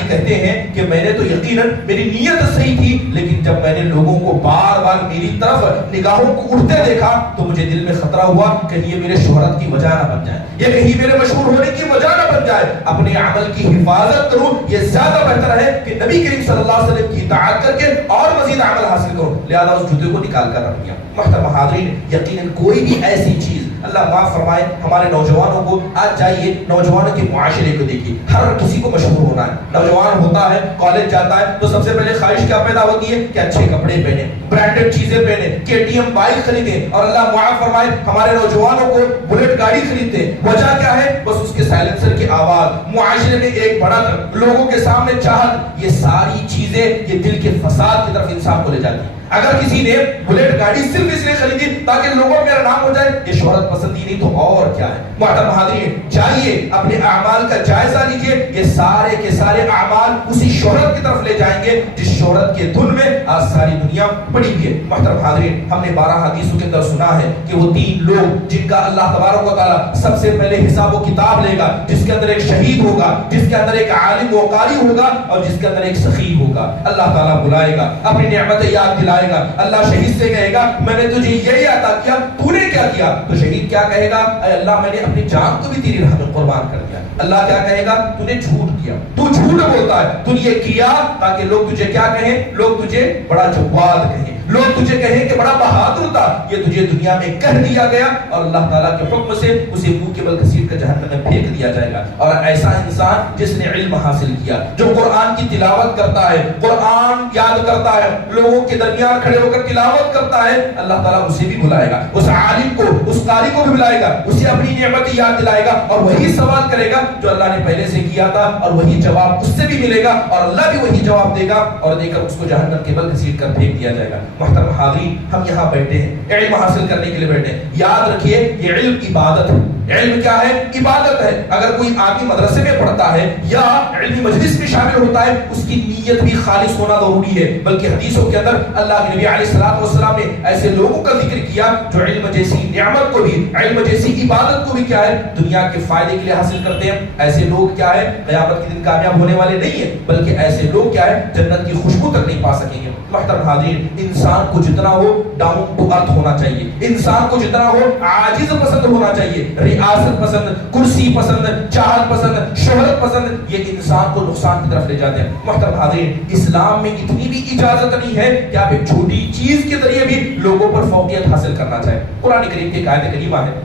کہتے ہیں کہ میں نے تو یقیناً میری نیت صحیح تھی، لیکن جب میں نے لوگوں کو بار بار میری طرف نگاہوں کو اٹھتے دیکھا تو مجھے دل میں خطرہ ہوا کہ یہ میرے شہرت کی وجہ نہ بن جائے، یہ کہیں میرے مشہور ہونے کی وجہ نہ بن جائے، اپنے عمل کی حفاظت کروں، یہ زیادہ بہتر ہے کہ نبی کریم صلی اللہ علیہ وسلم کی اطاعت کر کے اور مزید عمل حاصل کروں، لہذا اس جوتے کو نکال کر رکھ دیا۔ محترم حاضرین یقیناً کوئی بھی ایسی چیز، اللہ معاف فرمائے ہمارے نوجوانوں کو، آج جائیے نوجوانوں کے معاشرے کو دیکھیے، ہر کسی کو مشہور ہونا ہے، نوجوان ہوتا ہے کالج جاتا ہے تو سب سے پہلے خواہش کیا پیدا ہوتی ہے کہ اچھے کپڑے پہنے، برانڈڈ چیزیں پہنے، KTM بائک خریدیں، اور اللہ معاف فرمائے ہمارے نوجوانوں کو بلیٹ گاڑی خریدتے، وجہ کیا ہے؟ بس اس کے سائلنسر کی آواز، معاشرے میں ایک بھڑک، لوگوں کے سامنے چاہت، یہ ساری چیزیں یہ دل کے فساد کی طرف انسان کو لے جاتی ہیں۔ اگر کسی نے بلیٹ گاڑی صرف اس لیے خریدی تاکہ لوگوں میں میرا نام ہو جائے، یہ شہرت پسندی نہیں تو اور کیا ہے؟ محترم حاضرین جائیے اپنے اعمال کا جائزہ لیجئے، یہ سارے کے سارے اعمال اسی شہرت کی طرف لے جائیں گے جس شہرت کے دھن میں آج ساری دنیا پڑی ہوئی ہے۔ محترم حاضرین ہم نے 12 حدیثوں کے اندر سنا ہے کہ وہ 3 لوگ جن کا اللہ تبارک و تعالیٰ سب سے پہلے حساب و کتاب لے گا، جس کے اندر ایک شہید ہوگا، جس کے اندر ایک عالم و قاری ہوگا، اور جس کے اندر ایک سخی ہوگا۔ اللہ تعالیٰ بلائے گا، اپنی نعمتیں یاد دلائے گا، اللہ شہید سے کہے گا میں نے تجھے یہی عطا کیا، تو نے کیا کیا؟ تو شہید کیا کہے گا؟ اے اللہ میں نے اپنی جان کو بھی تیری راہ میں قربان کر دیا۔ اللہ کیا کہے گا؟ تو نے جھوٹ کیا، تو جھوٹ بولتا ہے، تو نے یہ کیا تاکہ لوگ تجھے کیا کہیں؟ لوگ تجھے بڑا جواد کہیں، لوگ تجھے کہیں کہ بڑا بہادر تھا، یہ تجھے دنیا میں کہہ دیا گیا اور اللہ تعالیٰ کے حکم سے اسے منہ کے بل گھسیٹ کر جہنم میں پھینک دیا جائے گا۔ اور ایسا انسان جس نے علم حاصل کیا، جو قرآن کی تلاوت کرتا ہے، قرآن یاد کرتا ہے، لوگوں کے درمیان کھڑے ہو کر تلاوت کرتا ہے، اللہ تعالیٰ اسے بھی بلائے گا، اس عالم کو، اس قاری کو بھی بلائے گا، اسے اپنی نعمت یاد دلائے گا اور وہی سوال کرے گا جو اللہ نے پہلے سے کیا تھا، اور وہی جواب اس سے بھی ملے گا اور اللہ بھی وہی جواب دے گا، اور دے کر اس کو جہنم کے بل گھسیٹ کر پھینک دیا جائے گا۔ محترم حاضرین، ہم یہاں بیٹھے ہیں علم حاصل کرنے کے لیے بیٹھے ہیں، یاد رکھیے یہ علم عبادت ہے۔ علم کیا ہے؟ عبادت ہے۔ اگر کوئی آدمی مدرسے میں پڑھتا ہے یا علمی مجلس میں شامل ہوتا ہے، اس کی نیت بھی خالص ہونا ضروری ہے، بلکہ حدیثوں کے اندر اللہ کے نبی علیہ الصلوۃ والسلام نے ایسے لوگوں کا ذکر کیا جو علم جیسی نعمت کو بھی، علم جیسی عبادت کو بھی کیا ہے دنیا کے فائدے کے لیے حاصل کرتے ہیں۔ ایسے لوگ کیا ہے قیامت کے دن کامیاب ہونے والے نہیں ہیں، بلکہ ایسے لوگ کیا ہے جنت کی خوشبو تک نہیں پا سکیں گے۔ محترم حاضرین، انسان کو جتنا ہو ڈاؤن ٹو ارتھ ہونا چاہیے، انسان کو جتنا ہو عاجز پسند ہونا چاہیے، ریاست پسند، کرسی پسند، چاہت پسند، شہرت پسند، یہ انسان کو نقصان کی طرف لے جاتے ہیں۔ محترم حاضرین، اسلام میں اتنی بھی اجازت نہیں ہے کہ آپ ایک چھوٹی چیز کے ذریعے بھی لوگوں پر فوقیت حاصل کرنا چاہیں۔ قرآن کریم کی ایک آیت کریمہ ہے،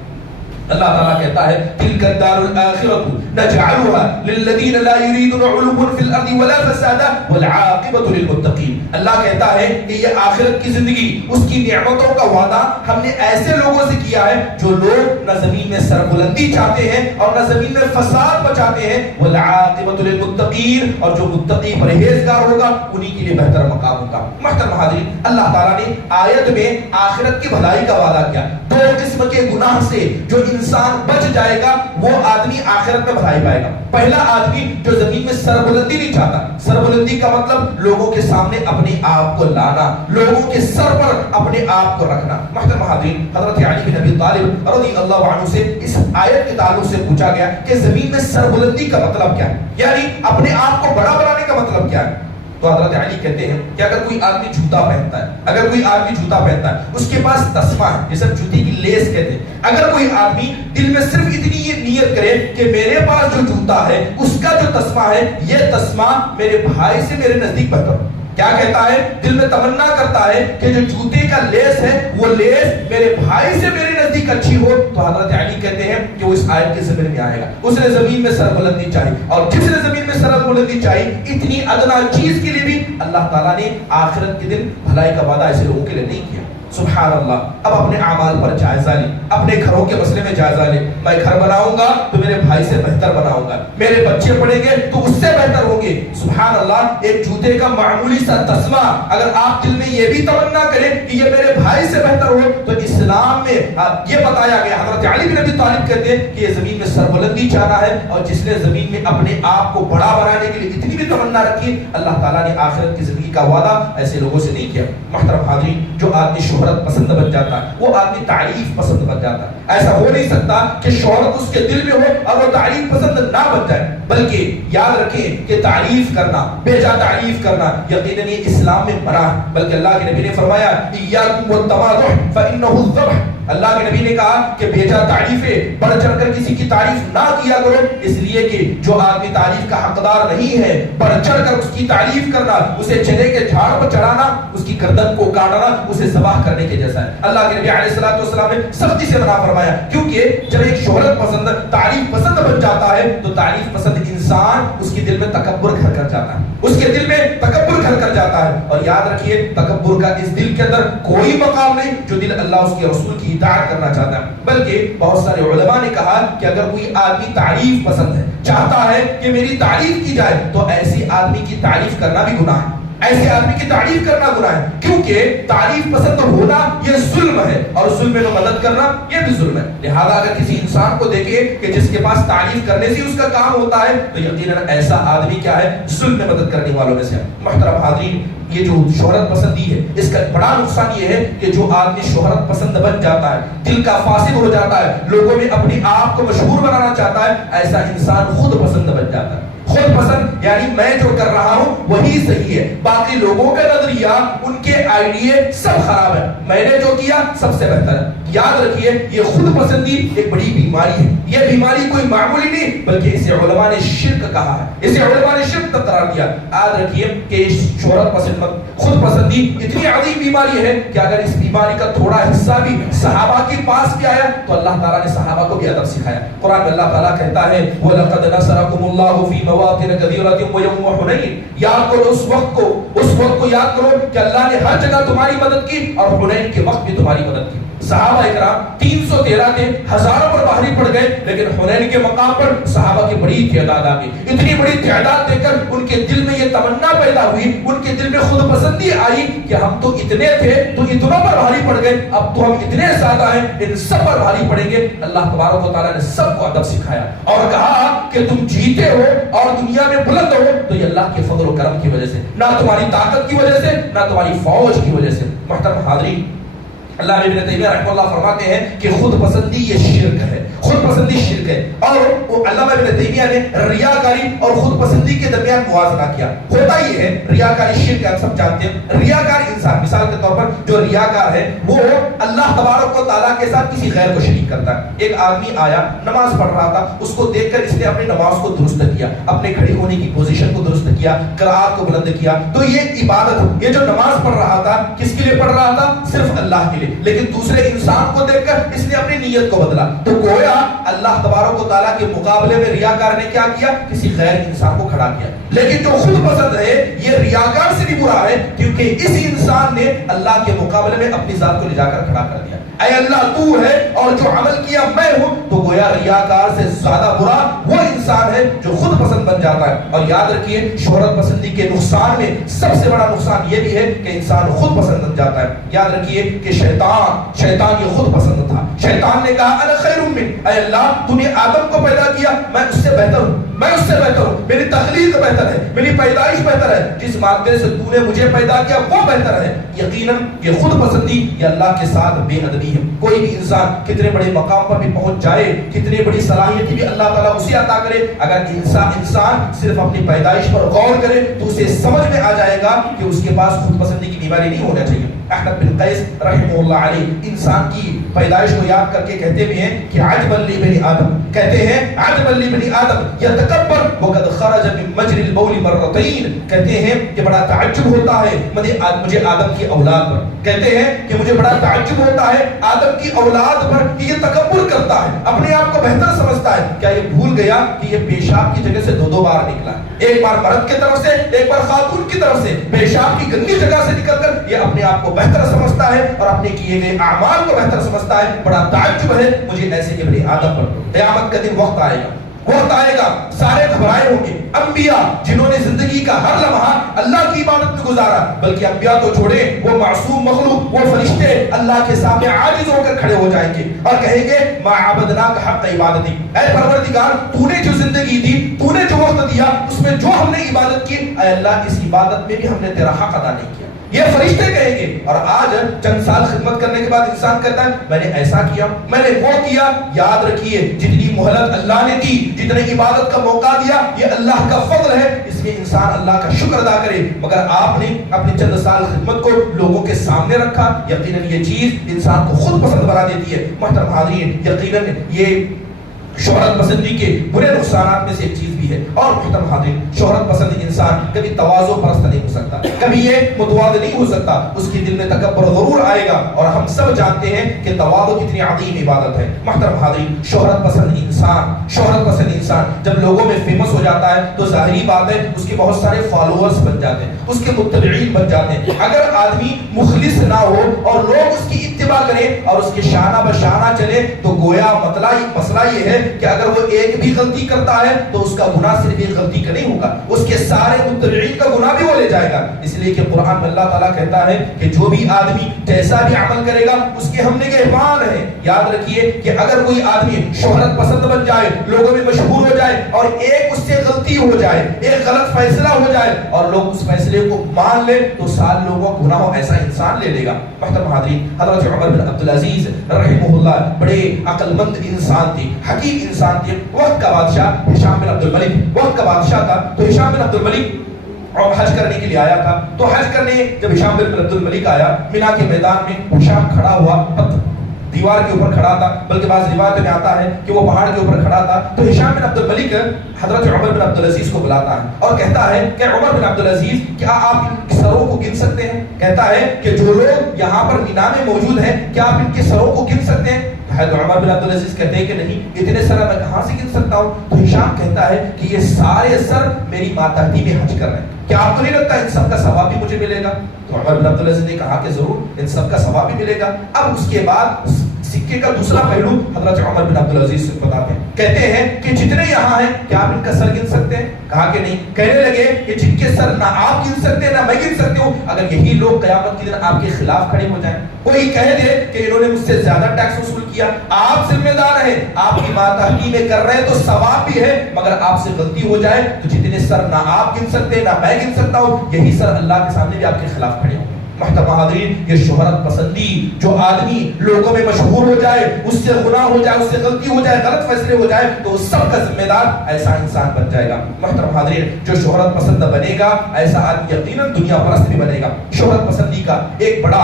اللہ تعالیٰ کہتا ہے تلک الدار الآخرة نجعلها للذین لا یریدون علوا فی الارض ولا فسادا والعاقبۃ للمتقین۔ اللہ کہتا ہے کہ یہ آخرت کی زندگی، اس کی نعمتوں کا وعدہ ہم نے ایسے لوگوں سے کیا ہے جو لوگ نہ زمین میں سربلندی چاہتے ہیں اور نہ زمین میں فساد بچاتے ہیں، والعاقبۃ للمتقین، اور جو متقی پرہیزگار ہوگا انہی کے لیے بہتر مقام ہوگا۔ محترم حاضرین، اللہ تعالیٰ نے آیت میں آخرت کی بھلائی کا وعدہ کیا۔ دو قسم کے گناہ سے جو انسان بچ جائے گا وہ آدمی آخرت میں بھلائی پائے گا۔ پہلا آدمی جو زمین میں سربلندی نہیں چاہتا، سربلندی کا مطلب لوگوں کے سامنے اپنے آپ کو لانا، لوگوں کے سر پر اپنے آپ کو رکھنا۔ محترم حاضرین، حضرت علی بن ابی طالب رضی اللہ عنہ سے اس آیت کے تعلق سے پوچھا گیا کہ زمین میں سربلندی کا مطلب کیا ہے، یعنی اپنے آپ کو بڑا بنانے کا مطلب کیا ہے؟ تو حضرت علی کہتے ہیں کہ اگر کوئی آدمی جوتا پہنتا ہے، اگر کوئی آدمی جوتا پہنتا ہے، اس کے پاس تسمہ ہے، جسے جوتی کی لیس کہتے ہیں، اگر کوئی آدمی دل میں صرف اتنی یہ نیت کرے کہ میرے پاس جو جوتا ہے اس کا جو تسمہ ہے، یہ تسمہ میرے بھائی سے میرے نزدیک بہتر ہو، کیا کہتا ہے؟ دل میں تمنا کرتا ہے کہ جو جوتے کا لیس ہے وہ لیس میرے بھائی سے میرے نزدیک اچھی ہو، تو حضرت علی کہتے ہیں کہ وہ اس آیت کے ضمن میں آئے گا۔ اس نے زمین میں سربلندی چاہی، اور جس نے زمین میں سربلندی چاہی، اتنی ادنا چیز کے لیے بھی اللہ تعالیٰ نے آخرت کے دن بھلائی کا وعدہ ایسے لوگوں کے لیے نہیں کیا۔ سبحان اللہ۔ اب اپنے اعمال پر جائزہ لیں، اپنے گھروں کے مسئلے میں جائزہ لیں۔ میں گھر بناؤں گا تو میرے بھائی سے بہتر بناؤں گا، میرے بچے پڑھیں گے تو اس سے بہتر ہوں گے۔ سبحان اللہ۔ ایک جوتے کا معمولی سا تسمہ اگر آپ دل میں یہ بھی تمنا کریں کہ یہ میرے بھائی سے بہتر ہو، تو اسلام میں یہ بتایا گیا، حضرت علی بن ابی طالب کہتے ہیں کہ یہ زمین میں سربلندی چاہنا ہے، اور جس نے زمین میں اپنے آپ کو بڑا بنانے کے لیے اتنی بھی تمنا رکھی، اللہ تعالیٰ نے آخرت کی زندگی کا وعدہ ایسے لوگوں سے نہیں کیا۔ محترم حاضرین، جو آدمی شہرت پسند بن جاتا ہے وہ آدمی تعریف پسند بن جاتا ہے۔ ایسا ہو نہیں سکتا کہ شہرت اس کے دل میں ہو اور وہ تعریف پسند نہ بن جائے، بلکہ یاد رکھیں کہ تعریف کرنا، بے جا تعریف کرنا یقیناً یہ اسلام میں منع ہے، بلکہ اللہ کے نبی نے فرمایا ایاکم والتواضع فانہ الذبح۔ اللہ کے نبی نے کہا کہ بے جا تعریفیں، بڑھ چڑھ کر کسی کی تعریف نہ کیا کرو، اس لیے کہ جو آدمی تعریف کا حقدار نہیں ہے، بڑھ چڑھ کر اس کی تعریف کرنا، اسے چنے کے جھاڑ پر چڑھانا، اس کی گردن کو کاٹنا اسے ذبح کرنے کے جیسا ہے۔ اللہ کے نبی علیہ الصلوۃ والسلام نے سختی سے منع فرمایا، کیونکہ جب ایک شہرت پسند، تعریف پسند بن جاتا ہے تو تعریف پسند انسان اس کے دل میں تکبر گھر کر جاتا ہے، اس کے دل میں تکبر گھر کر جاتا ہے۔ اور یاد رکھیے تکبر کا اس دل کے اندر کوئی مقام نہیں جو دل اللہ اس کے رسول کی اطاعت کرنا چاہتا ہے، بلکہ بہت سارے علماء نے کہا کہ اگر کوئی آدمی تعریف پسند ہے، چاہتا ہے کہ میری تعریف کی جائے، تو ایسی آدمی کی تعریف کرنا بھی گناہ ہے، ایسے آدمی کی تعریف کرنا گناہ ہے، کیونکہ تعریف پسند ہونا یہ ظلم ہے، اور ظلم میں مدد کرنا یہ بھی ظلم ہے۔ لہذا اگر کسی انسان کو دیکھے کہ جس کے پاس تعریف کرنے سے اس کا کام ہوتا ہے، تو یقیناً ایسا آدمی کیا ہے؟ ظلم میں مدد کرنے والوں میں سے ہے۔ محترم حاضرین، یہ جو شہرت پسندی ہے اس کا بڑا نقصان یہ ہے کہ جو آدمی شہرت پسند بن جاتا ہے، دل کا فاسد ہو جاتا ہے، لوگوں میں اپنے آپ کو مشہور بنانا چاہتا ہے، ایسا انسان خود پسند بن جاتا ہے۔ خود پسند یعنی میں جو کر رہا ہوں وہی صحیح ہے، باقی لوگوں کا نظریہ، ان کے آئیڈیے سب خراب ہے، میں نے جو کیا سب سے بہتر ہے۔ یاد رکھیے یہ خود پسندی ایک بڑی بیماری ہے، یہ بیماری کوئی معمولی نہیں بلکہ اسے علماء نے شرک کہا ہے، اسے علماء نے شرک تک قرار دیا۔ یاد رکھیے کہ شہرت پسند خود پسندی اتنی عظیم بیماری ہے کہ اگر اس بیماری کا تھوڑا حصہ بھی صحابہ کے پاس بھی آیا تو اللہ تعالیٰ نے صحابہ کو بھی ادب سکھایا۔ قرآن میں اللہ تعالیٰ کہتا ہے وَلَقَدْ نَصَرَكُمُ اللَّهُ فِي مَوَاطِنَ كَثِيرَةٍ وَيَوْمَ حُنَيْنٍ۔ یاد کرو اس وقت کو یاد کرو کہ اللہ نے ہر جگہ تمہاری مدد کی اور حنین کے وقت بھی تمہاری مدد کی۔ صحابہ اکرام 313 تھے، ہزاروں پر بھاری پڑ گئے، لیکن حنین کے مقام پر صحابہ کی بڑی تعداد آ گئی۔ اتنی بڑی تعداد دیکھ کر ان کے دل میں یہ تمنا پیدا ہوئی، ان کے دل میں خود پسندی آئی کہ ہم تو اتنے تھے تو اتنوں پر بھاری پڑ گئے، اب تو ہم اتنے زیادہ ہیں، ان سب پر بھاری پڑیں گے۔ اللہ تبارک و تعالیٰ نے سب کو ادب سکھایا اور کہا کہ تم جیتے ہو اور دنیا میں بلند ہو تو یہ اللہ کے فضل و کرم کی وجہ سے، نہ تمہاری طاقت کی وجہ سے، نہ تمہاری فوج کی وجہ سے۔ محترم حاضرین، اللہ ابن تیمیہ رحمہ اللہ فرماتے ہیں کہ خود پسندی یہ شرک ہے، خود پسندی شرک ہے۔ اور علامہ ابن تیمیہ نے ریاکاری اور خود پسندی کے درمیان موازنہ کیا۔ ہوتا یہ ہے ریاکاری شرک ہم سب جانتے ہیں، ریاکار انسان مثال کے طور پر جو ریاکار ہے وہ اللہ تبارک و تعالیٰ کے ساتھ کسی غیر کو شریک کرتا ہے۔ ایک آدمی آیا نماز پڑھ رہا تھا، اس کو دیکھ کر اس نے اپنی نماز کو درست کیا، اپنے کھڑے ہونے کی پوزیشن کو درست کیا، قرآت کو بلند کیا، تو یہ عبادت، یہ جو نماز پڑھ رہا تھا کس کے لیے پڑھ رہا تھا؟ صرف اللہ کے لیے، لیکن دوسرے انسان کو دیکھ کر اس نے اپنی نیت کو بدلا، تو گویا اللہ تبارک و تعالیٰ کے مقابلے میں ریاکار نے کیا کیا؟ کسی غیر انسان کو کھڑا کیا۔ لیکن جو خود پسند ہے یہ ریاکار سے بھی برا ہے کیونکہ اس انسان نے اللہ کے مقابلے میں اپنی ذات کو لے جا کر کھڑا کر دیا۔ اے اللہ تو ہے اور جو عمل کیا میں ہوں، تو گویا ریاکار سے زیادہ برا وہ انسان ہے جو خود پسند بن جاتا ہے۔ اور یاد رکھیے شہرت پسندی کے نقصان میں سب سے بڑا نقصان یہ بھی ہے کہ انسان خود پسند بن جاتا ہے۔ یاد رکھیے کہ شیطان یہ خود پسند تھا۔ شیطان نے کہا انا خیر من، اے اللہ تو نے آدم کو پیدا کیا، میں اس سے بہتر ہوں، میں اس سے بہتر ہوں، میری تخلیق بہتر ہے، میری پیدائش بہتر ہے، جس مادے سے تو نے مجھے پیدا کیا وہ بہتر ہے۔ یقیناً یہ خود پسندی یہ اللہ کے ساتھ بے ادبی ہے۔ کوئی بھی انسان کتنے بڑے مقام پر بھی پہنچ جائے، کتنی بڑی صلاحیت بھی اللہ تعالیٰ اسے عطا کرے، اگر انسان صرف اپنی پیدائش پر غور کرے تو اسے سمجھ میں آ جائے گا کہ اس کے پاس خود پسندی کی بیماری نہیں ہونا چاہیے۔ احمد بن قیس رحمہ اللہ علیہ انسان کی پیدائش کو یاد کر کے کہتے بھی ہیں کہ عجبا لبنی آدم، کہتے ہیں عجبا لبنی آدم یتکبر وقد خرج من مجرى البول مرتين، کہتے ہیں کہ بڑا تعجب ہوتا ہے مجھے آدم کی اولاد پر، کہتے ہیں کہ مجھے بڑا تعجب ہوتا ہے آدم کی اولاد پر کہ یہ تکبر کرتا ہے، اپنے آپ کو بہتر سمجھتا ہے۔ کیا یہ بھول گیا کہ یہ پیشاب کی جگہ سے دو بار نکلا، ایک بار مرد کی طرف سے ایک بار خاتون کی طرف سے، پیشاب کی گندی جگہ سے نکل کر یہ اپنے آپ کو بہتر سمجھتا ہے اور اپنے کیے گئے اعمال کو بہتر سمجھتا ہے۔ بڑا تعجب ہے مجھے ایسے ابن آدم پر۔ قیامت کا دن وقت آئے گا، سارے گھبرائے ہوں گے۔ انبیاء جنہوں نے زندگی کا ہر لمحہ اللہ کی عبادت میں گزارا، بلکہ انبیاء تو چھوڑے، وہ معصوم مخلوق، وہ فرشتے اللہ کے سامنے عاجز ہو کر کھڑے ہو جائیں گے اور کہیں گے ما عبدناک حق عبادتی، اے پروردگار تو نے جو زندگی دی، تو نے جو وقت دیا، اس میں جو ہم نے عبادت کی، اے اللہ اس عبادت میں بھی ہم نے تیرا حق ادا نہیں کیا۔ یہ فرشتے کہیں گے۔ اور آج چند سال خدمت کرنے کے بعد انسان کہتا ہے میں نے ایسا کیا، میں نے وہ کیا۔ یاد رکھیے جتنی مہلت اللہ نے دی، جتنے عبادت کا موقع دیا، یہ اللہ کا فضل ہے، اس میں انسان اللہ کا شکر ادا کرے۔ مگر آپ نے اپنی چند سال خدمت کو لوگوں کے سامنے رکھا، یقیناً یہ چیز انسان کو خود پسند بنا دیتی ہے۔ محترم حاضرین، یقیناً یہ شہرت پسندی کے برے نقصانات میں سے ایک چیز بھی ہے۔ اور محترم حاضرین، شہرت پسند انسان کبھی تواضع پرست نہیں ہو سکتا، کبھی یہ متواضع نہیں ہو سکتا، اس کے دل میں تکبر ضرور آئے گا۔ اور ہم سب جانتے ہیں کہ تواضع کتنی عظیم عبادت ہے۔ محترم حاضرین، شہرت پسند انسان جب لوگوں میں فیمس ہو جاتا ہے تو ظاہری بات ہے اس کے بہت سارے فالوورز بن جاتے ہیں، اس کے متبعین بن جاتے ہیں۔ اگر آدمی مخلص نہ ہو اور لوگ اس کی اتباع کریں اور اس کے شانہ بشانہ چلے تو گویا مسئلہ یہ ہے کہ اگر وہ ایک بھی غلطی کرتا ہے تو اس کا گناہ صرف ایک غلطی کا نہیں ہوگا، اس کے سارے متبعین کا گناہ بھی وہ لے جائے گا۔ اس لیے کہ قرآن میں اللہ تعالیٰ کہتا ہے کہ جو بھی آدمی جیسا بھی عمل کرے گا اس کے ہم نے نگہبان ہے۔ یاد رکھیے کہ اگر کوئی آدمی شہرت پسند بن جائے، لوگوں میں مشہور ہو جائے اور ایک اس سے غلطی ہو جائے، ایک غلط فیصلہ ہو جائے اور لوگ اس فیصلے کو مان لے تو سال لوگوں کا گناہ ایسا انسان لے لے گا۔ محترم حاضرین، حضرت عمر بن عبدالعزیز رحمہ اللہ بڑے عقل مند انسان تھے، حکیم انسان تھے۔ وقت کا بادشاہ ہشام بن عبد الملک وقت کا بادشاہ تھا، تو ہشام بن عبد الملک اور حج کرنے کے لیے آیا تھا۔ تو حج کرنے جب ہشام بن عبد الملک آیا، مینا کے میدان میں ہشام کھڑا ہوا، دیوار کے اوپر کھڑا تھا، بلکہ بعض روایتوں میں آتا ہے کہ وہ پہاڑ کے اوپر کھڑا تھا. تو ہشام بن عبد الملک حضرت عمر بن عبدالعزیز کو بلاتا ہے اور کہتا ہے کہ عمر بن عبدالعزیز کیا آپ ان سروں کو گن سکتے ہیں؟ کہتا ہے کہ جو لوگ یہاں پر مینا میں موجود ہیں کیا آپ ان کے سروں کو گن سکتے ہیں؟ حضرت عمر بن عبدالعزیز کہتے ہیں کہ نہیں، اتنے سر میں کہاں سے گن سکتا ہوں؟ تو ہشام کہتا ہے کہ یہ سارے سر میری ماتحتی میں حج کر رہے ہیں، کیا آپ کو نہیں لگتا ان سب کا ثواب بھی مجھے ملے گا؟ تو عمر بن عبدالعزیز نے کہا کہ ضرور، ان سب کا ثواب بھی ملے گا. اب اس کے بعد سکے کا دوسرا پہلو حضرت عمر بن عبدالعزیز سے بتاتے ہیں، کہتے ہیں کہ جتنے یہاں ہیں کیا آپ ان کا سر گن سکتے ہیں؟ کہا کہ نہیں. کہنے لگے کہ جن کے سر نہ آپ گن سکتے ہیں نہ میں گن سکتی ہوں، اگر یہی لوگ قیامت کے دن آپ کے خلاف کھڑے ہو جائیں، کوئی کہہ دے کہ انہوں نے مجھ سے زیادہ ٹیکس وصول کیا، آپ ذمہ دار ہیں، آپ کی ماتحتی میں کر رہے ہیں تو ثواب بھی ہے، مگر آپ سے غلطی ہو جائے تو جتنے سر نہ آپ گن سکتے نہ میں گن سکتا ہوں، یہی سر اللہ کے سامنے بھی آپ کے خلاف کھڑے ہوں. محترم حاضرین، یہ شہرت پسندی، جو آدمی لوگوں میں مشہور ہو جائے، اس سے گناہ ہو جائے، اس سے غلطی ہو جائے، غلط فیصلے ہو جائے تو سب کا ذمہ دار ایسا انسان بن جائے گا. محترم حاضرین، جو شہرت پسند بنے گا ایسا آدمی یقیناً دنیا پرست بھی بنے گا. شہرت پسندی کا ایک بڑا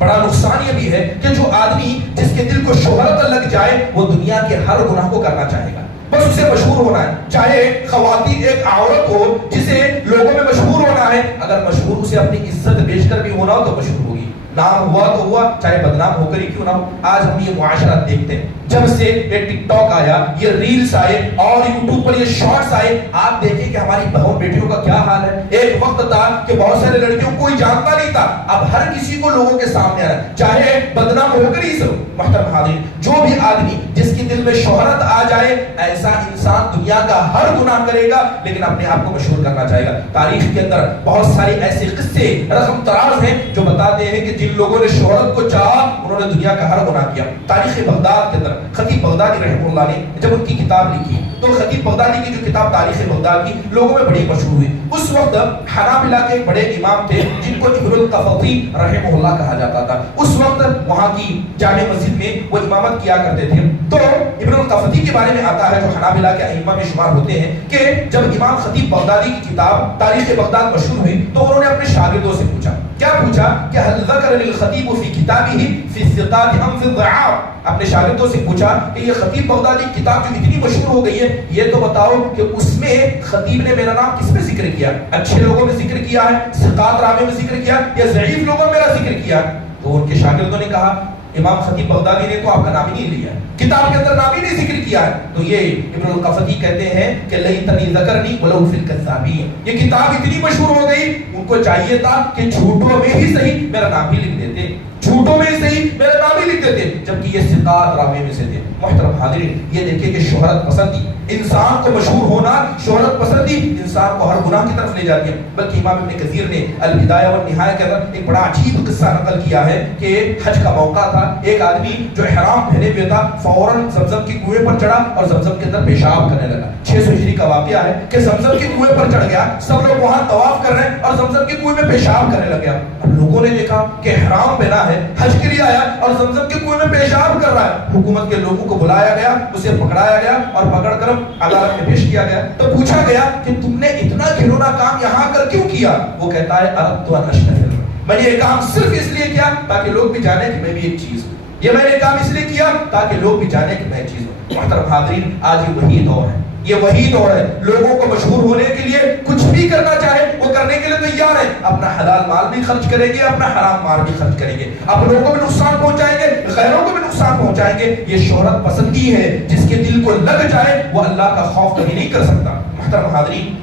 نقصان یہ بھی ہے کہ جو آدمی جس کے دل کو شہرت لگ جائے وہ دنیا کے ہر گناہ کو کرنا چاہے گا، بس اسے مشہور ہونا ہے. چاہے خواتین ایک عورت ہو جسے لوگوں میں مشہور ہونا ہے، اگر مشہور اسے اپنی عزت بیچ کر بھی ہونا ہو تو مشہور ہوگی. نام ہوا تو ہوا، چاہے بدنام ہو کر ہی کیوں نہ ہو. آج ہم یہ معاشرہ دیکھتے ہیں، جب سے یہ ٹک ٹاک آیا، یہ ریلز آئے اور یوٹیوب پر یہ شارٹس آئے، آپ دیکھیں کہ ہماری بہن بیٹیوں کا کیا حال ہے. ایک وقت تھا کہ بہت سارے لڑکیوں کو کوئی جانتا نہیں تھا، اب ہر کسی کو لوگوں کے سامنے آ رہا ہے، چاہے بدنام ہو کر ہی سو. محترم حاضرین، جو بھی آدمی جس کے دل میں شہرت آ جائے ایسا انسان دنیا کا ہر گناہ کرے گا لیکن اپنے آپ کو مشہور کرنا چاہے گا. تاریخ کے اندر بہت سارے ایسے قصے رقم تراز ہیں جو بتاتے ہیں کہ جن لوگوں نے شہرت کو چاہا انہوں نے دنیا کا ہر گناہ کیا. تاریخ بغداد کے اندر خطیب بغدادی رحمہ اللہ نے جب ان کی کتاب لکھی تو خطیب بغدادی کی جو کتاب تاریخ بغداد کی لوگوں میں بڑی مشہور ہوئی. اس وقت حنابلہ کے ایک بڑے امام تھے جن کو ابن القفطی رحمہ اللہ کہا جاتا تھا. اس وقت وہاں کی جامع مسجد میں وہ امامت کیا کرتے تھے. تو ابن القفطی کے بارے میں آتا ہے جو حنابلہ کے ائمہ میں شمار ہوتے ہیں کہ جب امام خطیب بغدادی کی کتاب تاریخ بغداد مشہور ہوئی تو انہوں نے اپنے شاگردوں سے پوچھا، کیا پوچھا کہ هل ذکر للخطیب فی کتابہ فی الثقات ام فی الضعاف. اپنے شاگردوں سے پوچھا کہ یہ خطیب بغدادی کی کتاب جو اتنی مشہور ہو گئی ہے یہ تو بتاؤ کہ اس میں خطیب نے میرا نام کس میں ذکر کیا؟ اچھے لوگوں میں ذکر کیا ہے، ثقات راوی میں ذکر کیا، یا ضعیف لوگوں میں میرا ذکر کیا؟ تو ان کے شاگردوں نے کہا امام خطیب بغدادی نے تو آپ کا نام ہی نہیں لیا، کتاب کے اندر نام ہی نہیں ذکر کیا ہے. تو یہ ابن القفطی کہتے ہیں کہ لیتنی ذکرنی ولو فی الکذابین، یہ کتاب اتنی مشہور ہو گئی ان کو چاہیے تھا کہ جھوٹوں میں ہی صحیح میرا نام بھی لکھ دیتے، جھوٹوں میں ہی صحیح میرا نام ہی لکھ دیتے، جبکہ یہ ثقات راوی میں سے تھے. محترم حاضرین، یہ دیکھیں کہ شہرت پسندی انسان کو مشہور ہونا، شہرت پسندی انسان کو ہر گناہ کی طرف لے جاتی ہے. بلکہ امام ابن کثیر نے البدایہ والنہایہ کے اندر ایک بڑا عجیب قصہ نقل کیا ہے کہ حج کا موقع تھا، ایک آدمی جو احرام پہنے ہوئے تھا فوراً زمزم کے کنویں پر چڑھا اور زمزم کے اندر پیشاب کرنے لگا. 600 ہجری کا واقعہ ہے کہ زمزم کے کنویں پر چڑھ گیا، سب لوگ وہاں طواف کر رہے ہیں اور زمزم کے کنویں میں پیشاب کرنے لگ گیا. اب لوگوں نے دیکھا کہ احرام پہنا ہے، حج کے لیے آیا اور زمزم کے کنویں میں پیشاب کر رہا ہے. حکومت کے لوگوں کو بلایا گیا، اسے پکڑایا گیا اور پکڑ کر عدالت میں پیش کیا گیا. تو پوچھا گیا کہ تم نے اتنا گھنونا کام یہاں کر کیوں کیا؟ وہ کہتا ہے اردت ان اشتغل، میں نے یہ کام صرف اس لیے کیا تاکہ لوگ بھی جانے کہ میں بھی ایک چیز ہوں. یہ میں نے کام اس لیے کیا تاکہ لوگ بھی جانے کہ میں ایک چیز ہوں. محترم حاضرین، آج یہ وہی دور ہے، یہ وہی دور ہے. لوگوں کو مشہور ہونے کے لیے کچھ بھی کرنا چاہے وہ کرنے کے لیے تیار ہے. اپنا حلال مال بھی خرچ کریں گے، اپنا حرام مال بھی خرچ کریں گے، اپنوں کو بھی نقصان پہنچائیں گے، غیروں کو بھی نقصان پہنچائیں گے. یہ شہرت پسندی ہے، جس کے دل کو لگ جائے وہ اللہ کا خوف کبھی نہیں کر سکتا. محترم حاضرین،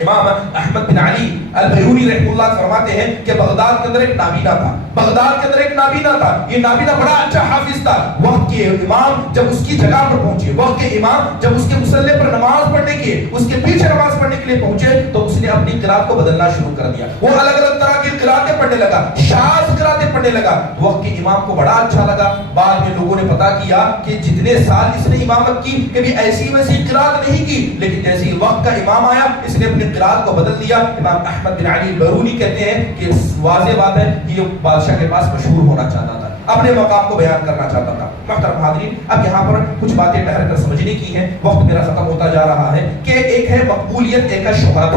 امام احمد بن علی البیرونی رحمہ اللہ فرماتے ہیں کہ بغداد کے اندر ایک نابینا تھا، بغداد کے اندر ایک نابینا تھا. یہ نابینا بڑا اچھا حافظ تھا. وقت کے امام جب اس کی جگہ پر پہنچے، وقت کے امام جب اس کے مصلی پر نماز پڑھنے کے، اس کے پیچھے نماز پڑھنے کے لیے پہنچے تو اس نے اپنی قرات کو بدلنا شروع کر دیا. وہ الگ الگ طرح کی قراتیں پڑھنے لگا، شاذ قراتیں پڑھنے لگا. وقت کے امام کو بڑا اچھا لگا. بعد میں لوگوں نے پتا کیا کہ جتنے سال اس نے امامت کی کبھی ایسی ویسی قرات نہیں کی، لیکن جیسے ہی وقت کا امام آیا اس نے اپنی قرات کو بدل دیا. امام احمد بن علی بیرونی کہتے ہیں کہ واضح بات ہے کہ یہ بادشاہ کے پاس مشہور ہونا چاہتا تھا، اپنے مقام کو بیان کرنا چاہتا تھا. محترم حاضرین، اب یہاں پر کچھ باتیں ٹھہر کر سمجھنے کی ہیں، وقت میرا ختم ہوتا جا رہا ہے. کہ ایک ہے مقبولیت، ایک ہے شہرت.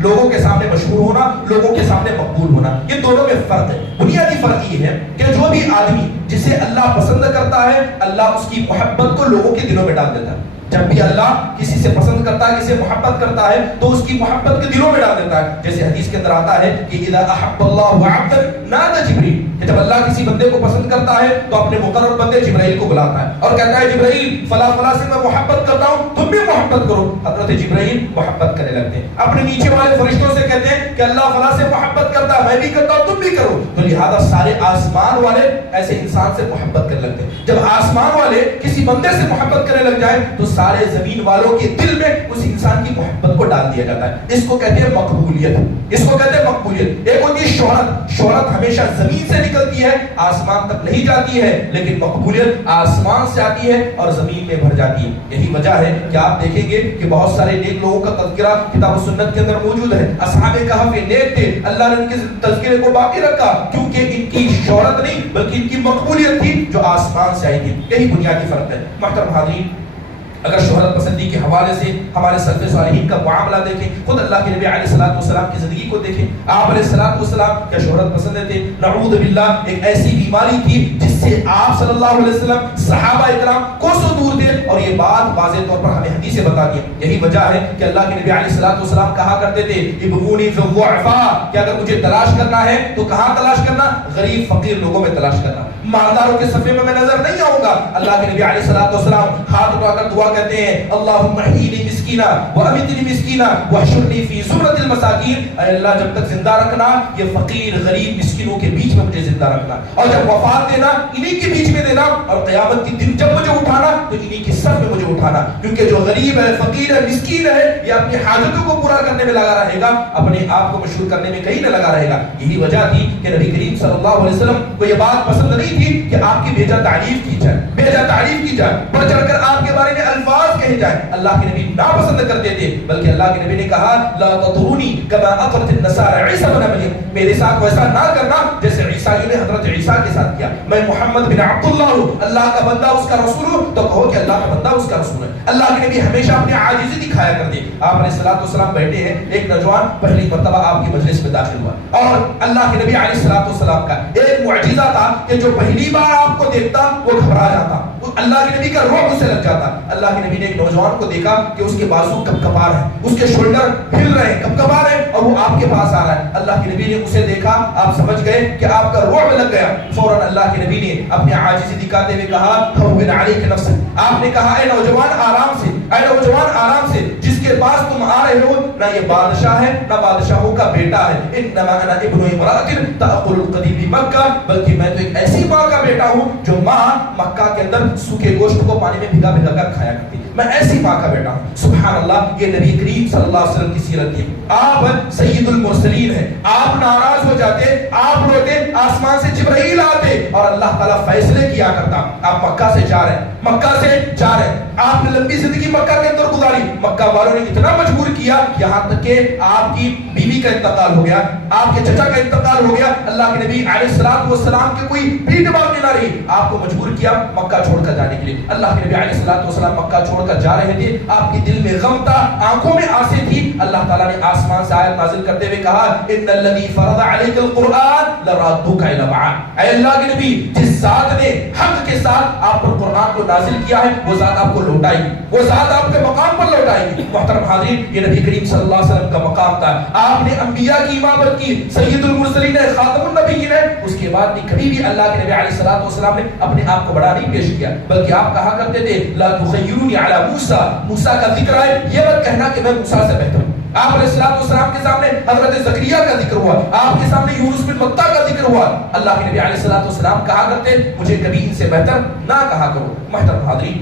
لوگوں کے سامنے مشہور ہونا، لوگوں کے سامنے مقبول ہونا، یہ دونوں میں فرق ہے. بنیادی فرق یہ ہے کہ جو بھی آدمی جسے اللہ پسند کرتا ہے اللہ اس کی محبت کو لوگوں کے دلوں میں ڈال دیتا ہے. جب بھی اللہ کسی سے پسند کرتا ہے، کسی سے محبت کرتا ہے تو اس کی محبت کے دلوں میں ڈال دیتا ہے. جیسے حدیث کے اندر آتا ہے کہ اذا احب اللہ عبدا نادى جبریل، کہ جب اللہ کسی بندے کو پسند کرتا ہے تو اپنے مقرر بندے جبرائیل کو بلاتا ہے اور کہتا ہے جبرائیل فلاں فلاں سے میں محبت کرتا ہوں، تم بھی محبت کرو. حضرت جبرائیل محبت کرنے لگتے ہیں، اپنے نیچے والے فرشتوں سے کہتے ہیں کہ اللہ فلاں سے محبت کرتا ہے، میں بھی کرتا ہوں، تم بھی کرو. تو لہذا سارے آسمان والے ایسے انسان سے محبت کرنے لگتے ہیں. جب آسمان والے کسی بندے سے محبت کرنے لگ جائیں تو سارے زمین والوں کے دل میں اس انسان کی محبت کو ڈال دیا جاتا ہے. اس کو کہتے ہیں مقبولیت، اس کو کہتے ہیں مقبولیت. ایک ہوتی ہے شہرت، شہرت ہمیشہ زمین سے نکلتی ہے آسمان تک نہیں جاتی ہے، لیکن مقبولیت آسمان سے آتی ہے اور زمین میں بھر جاتی ہے. یہی وجہ ہے کہ آپ دیکھیں گے کہ بہت سارے نیک لوگوں کا تذکرہ کتاب و سنت کے اندر موجود ہے. اصحاب کہف نیک تھے، اللہ نے ان کے تذکرے کو باقی رکھا کیونکہ ان کی شہرت نہیں بلکہ ان کی مقبولیت تھی جو آسمان سے آئی تھی. یہی بنیادی فرق ہے. محترم حاضرین، اگر شہرت پسندی کے حوالے سے ہمارے سلف صالحین کا معاملہ دیکھیں، خود اللہ کے نبی علیہ الصلوۃ والسلام کی زندگی کو دیکھیں. آپ علیہ الصلوۃ والسلام کیا شہرت پسند تھے؟ نعوذ باللہ، ایک ایسی بیماری تھی جس سے آپ صلی اللہ علیہ وسلم صحابہ اکرام کوسوں دور تھے اور یہ بات واضح طور پر ہمیں حدیثیں بتاتی ہیں. یہی وجہ ہے کہ اللہ کے نبی علیہ الصلوۃ والسلام کہا کرتے تھے ابغونی فی الضعفاء، کہ اگر مجھے تلاش کرنا ہے تو کہاں تلاش کرنا؟ غریب فقیر لوگوں میں تلاش کرنا. مالداروں کے صفے میں نظر نہیں آؤں گا. اللہ کے نبی علیہ الصلوۃ والسلام ہاتھ اٹھا کر دعا کہتے ہیں اللهم احيني مسکینا وامتنی مسکینا واحشرنی فی زمرۃ المساکین. اے اللہ جب تک زندہ رکھنا یہ فقیر غریب مسکینوں کے بیچ میں مجھے زندہ رکھنا، اور جب وفات دینا انہی کے بیچ میں دینا، اور قیامت کے دن جب مجھے اٹھانا تو انہی کے سر میں مجھے اٹھانا. کیونکہ جو غریب ہے، فقیر ہے، مسکین ہے، یہ اپنی حاجتوں کو پورا کرنے میں لگا رہے گا، اپنے آپ کو مشہور کرنے میں کہیں نہ لگا رہے گا. یہی وجہ تھی کہ نبی کریم صلی اللہ علیہ وسلم کو یہ بات پسند نہیں تھی کہ آپ کی بیجا تعریف کی جائے، بیجا تعریف کی جائے، بڑھ چڑھ کر آپ کے بارے میں الفاظ کہے جائے. اللہ کے نبی ناپسند کرتے تھے، بلکہ اللہ کے نبی نے کہا لا تطرونی کما اطرت النصارى عیسی بن مریم، میرے ساتھ ویسا نہ کرنا جیسے عیسائیوں نے حضرت عیسیٰ کے ساتھ کیا. میں محمد بن عبداللہ ہوں، اللہ کا بندہ اس کا رسول ہوں، تو کہو کہ اللہ کا بندہ اس کا رسول ہے. اللہ کے نبی ہمیشہ اپنی عاجزی دکھایا کرتے. آپ علیہ الصلوۃ والسلام بیٹھے ہیں، ایک نوجوان پہلی مرتبہ آپ کی مجلس میں داخل ہوا اور اللہ کے نبی علیہ الصلوۃ والسلام کا ایک معجزہ تھا کہ جو پہلی بار آپ کو دیکھتا وہ گھبرا جاتا، اللہ کے نبی کا رعب اسے لگ جاتا. اللہ کے نبی نے ایک نوجوان کو دیکھا کہ اس کے بازو کپکپا رہے ہیں، اس کے شولڈر ہل رہے ہیں، کپکپا رہے ہیں اور وہ آپ کے پاس آ رہا ہے. اللہ کے نبی نے اسے دیکھا، آپ سمجھ گئے کہ آپ کا رعب لگ گیا. فوراً اللہ کے نبی نے اپنی عاجزی دکھاتے ہوئے کہا ہوّن علیک نفسک. آپ نے کہا اے نوجوان آرام سے، اے نوجوان آرام سے، جس کے پاس تم آ رہے ہو نہ یہ بادشاہ ہے نہ بادشاہوں کا بیٹا ہے. انما انا ابن امرأۃ تأکل القدیم بمکہ، بلکہ میں تو ایک ایسی ماں کا بیٹا ہوں جو ماں مکہ کے اندر سوکھے گوشت کو پانی میں بھگا بھگا کر کھایا کرتی. میں ایسی ماں کا بیٹا ہوں. سبحان اللہ، یہ نبی کریم صلی اللہ علیہ وسلم کی سیرت ہے. آپ سید المرسلین ہیں، آپ ناراض ہو جاتے، آپ روتے، آسمان سے جبرائیل آتے اور اللہ تعالیٰ فیصلے کیا کرتا. آپ مکہ سے جا رہے ہیں، مکہ سے جا رہے ہیں، آپ نے لمبی زندگی مکہ کے اندر گزاری، مکہ والوں نے اتنا مجبور کیا یہاں تک کہ آپ کی بیوی کا انتقال ہو گیا، آپ کے چچا کا انتقال ہو گیا. اللہ کے نبی علیہ الصلوۃ والسلام کے کوئی پیٹ باقی نہ رہی، آپ کو مجبور کیا مکہ چھوڑ کر جانے کے لیے. اللہ کے نبی علیہ الصلوۃ والسلام مکہ چھوڑ کر جا رہے تھے، آپ کے دل میں غم تھا، آنکھوں میں آنسیں تھی. اللہ تعالیٰ نے آسمان سے آیت نازل کرتے ہوئے کہا ان الذی فرض علیک القرآن لرادوک الی معاد. اے اللہ کے نبی، جس ذات نے حق کے ساتھ آپ پر قرآن کو نازل کیا ہے وہ ذات آپ کو لوٹائے گی، وہ ذات آپ کے مقام پر لوٹائے گی. محترم حاضرین، یہ نبی کریم صلی اللہ علیہ وسلم کا مقام تھا. آپ نے انبیاء کی امامت کی، سید المرسلین ہے، خاتم النبیین ہے. اس کے بعد بھی کبھی بھی اللہ کے نبی علیہ الصلوۃ والسلام نے اپنے آپ کو بڑا نہیں پیش کیا، بلکہ آپ کہا کرتے تھے لا تخیرونی علی موسیٰ. موسیٰ کا ذکر ہے، یہ مت کہنا کہ میں موسیٰ سے بہتر ہوں. آپ علیہ الصلوۃ والسلام کے سامنے حضرت زکریا کا ذکر ہوا، آپ کے سامنے یونس بن متیٰ کا ذکر ہوا. اللہ کے نبی علیہ الصلوۃ والسلام کہا کرتے مجھے کبھی ان سے بہتر نہ کہا کرو. محترم حاضرین،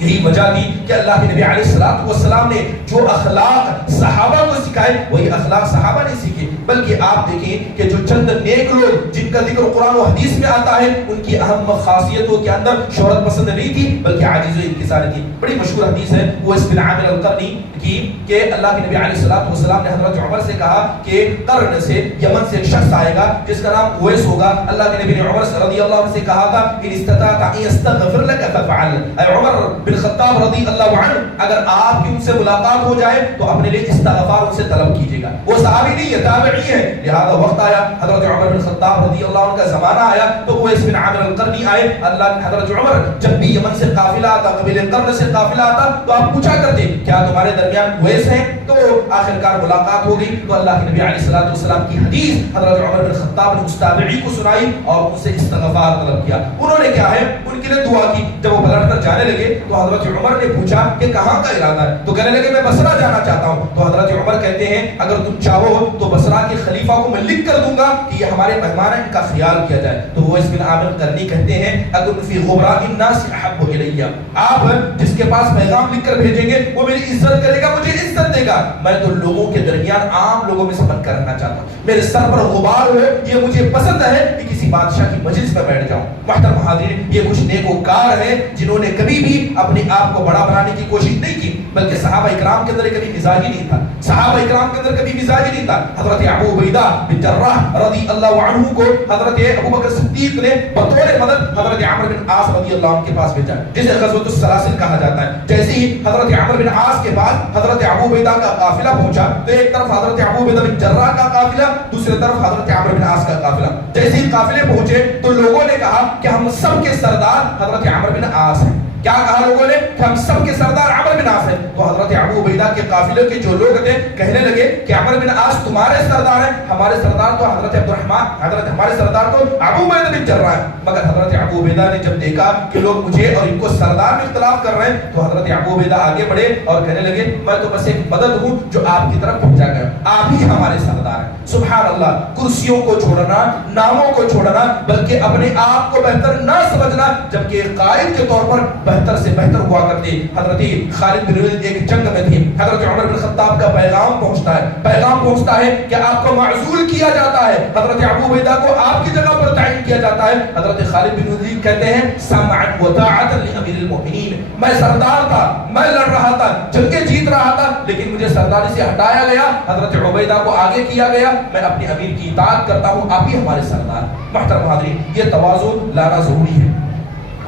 یہی وجہ تھی کہ اللہ کے نبی علیہ الصلوۃ والسلام نے جو اخلاق صحابہ کو سکھائے وہی اخلاق صحابہ نے سیکھے. بلکہ آپ دیکھیں کہ جو چند نیک لوگ جن کا ذکر قرآن و حدیث میں آتا ہے ان کی اہم خاصیتوں کے اندر شہرت پسند نہیں تھی بلکہ عاجز و انکساری تھی. بڑی مشہور حدیث ہے وہ اس بن عامر القرنی کی کہ اللہ کے نبی علیہ الصلوۃ والسلام نے حضرت عمر سے کہا کہ قرن سے یمن سے ایک شخص آئے گا جس کا نام اویس ہوگا. اللہ کے نبی نے عمر رضی اللہ عنہ سے کہا تھا ان استطاعت ان یستغفر لك ففعل. اے عمر بن خطاب رضی اللہ عنہ اگر آپ کی ان سے ملاقات ہو جائے تو اپنے لیے استغفار ان سے طلب کیجیے گا. وہ صحابی نہیں ہے، تابعی ہے. لہذا وقت آیا حضرت عمر بن خطاب رضی اللہ عنہ کا زمانہ آیا تو اویس بن عامر القرنی آئے. اللہ حضرت عمر جب بھی یمن سے قافلہ آتا، قبیلہ قرن سے قافلہ آتا تو آپ پوچھا کرتے کیا تمہارے درمیان اویس ہیں؟ تو آخرکار ملاقات ہو گئی تو اللہ کے نبی علیہ الصلوۃ والسلام کی حدیث حضرت عمر بن خطاب نے اس تابعی کو سنائی اور ان سے استغفار طلب کیا. انہوں نے کیا ہے ان کے لیے دعا کی. جب وہ پلٹ کر جانے لگے تو حضرت عمر نے پوچھا کہ کہاں کا ارادہ ہے؟ تو کہنے لگے میں بصرہ جانا چاہتا ہوں. تو حضرت عمر کہتے ہیں اگر تم چاہو تو بصرہ کے خلیفہ کو میں لکھ کر دوں گا کہ یہ ہمارے مہمان ہیں، ان کا خیال کیا جائے. تو وہ اس بن عامر قرنی کہتے ہیں اگر فی غبراء الناس احب الیہ، آپ جس کے پاس پیغام لکھ کر بھیجیں گے وہ میری عزت کرے گا، مجھے عزت دے گا. میں تو لوگوں کے درمیان عام لوگوں میں سے بن کر رہنا چاہتا ہوں. میرے سر پر غبار ہو، یہ مجھے پسند ہے کہ کسی بادشاہ کی مجلس میں بیٹھ جاؤں. محترم حاضرین، یہ کچھ نیکوکار ہیں جنہوں نے کبھی بھی اپنے آپ کو بڑا بنانے کی کوشش نہیں کی، بلکہ صحابہ اکرام کے اندر کبھی مزاج ہی نہیں تھا. صحابہ اکرام کے اندر کبھی مزاج ہی نہیں تھا. حضرت ابو عبیدہ بن جراح رضی اللہ عنہ کو حضرت ابو بکر صدیق نے بطور مدد حضرت عمرو بن عاص رضی اللہ عنہ کے پاس بھیجا، جسے غزوۃ السلاسل کہا جاتا ہے. جیسے ہی حضرت عمرو بن عاص کے پاس حضرت ابو عبیدہ کا قافلہ پہنچا تو ایک طرف حضرت ابو عبیدہ بن جراح کا قافلہ، دوسری طرف حضرت عمرو بن عاص کا قافلہ. جیسے ہی قافلے پہنچے تو لوگوں نے کہا کہ ہم سب کے سردار حضرت عمرو بن عاص ہیں. کیا کہا لوگوں نے کہ ہم سب کے سردار عمرو بن عاص ہیں. تو حضرت ابو عبیدہ کے قافلے کے جو لوگ تھے کہنے لگے کہ عمرو بن عاص تمہارے سردار ہیں، ہمارے سردار تو حضرت عبد الرحمن، ہمارے سردار تو ابو عبیدہ بن جراح ہیں. مگر حضرت ابو عبیدہ نے جب دیکھا کہ لوگ مجھے اور ان کو سردار میں اختلاف کر رہے ہیں تو حضرت ابو عبیدہ آگے بڑھے اور کہنے لگے میں تو بس ایک مدد ہوں جو آپ کی طرف پہنچا گیا، آپ ہی ہمارے سردار ہیں. سبحان اللہ، کرسیوں کو چھوڑنا، ناموں کو چھوڑنا، بلکہ اپنے آپ کو بہتر نہ سمجھنا، جبکہ قائد کے طور پر بہتر سے بہتر ہوا کرتے. حضرت خالد بن ولید ایک جنگ میں تھے، حضرت عمر بن خطاب کا پیغام پہنچتا ہے کہ آپ کو معزول کیا جاتا ہے، حضرت ابو عبیدہ کو آپ کی جگہ پر تعین کیا جاتا ہے. حضرت خالد بن ولید کہتے ہیں سمعا وطاعتا لامیر المؤمنین، میں سردار تھا، میں لڑ رہا تھا، جنگیں جیت رہا تھا، لیکن مجھے سرداری سے ہٹایا گیا، حضرت عبیدہ کو آگے کیا گیا، میں اپنے امیر کی اطاعت کرتا ہوں، آپ ہی ہمارے سردار. محترم حاضرین، یہ تواضع لانا ضروری ہے.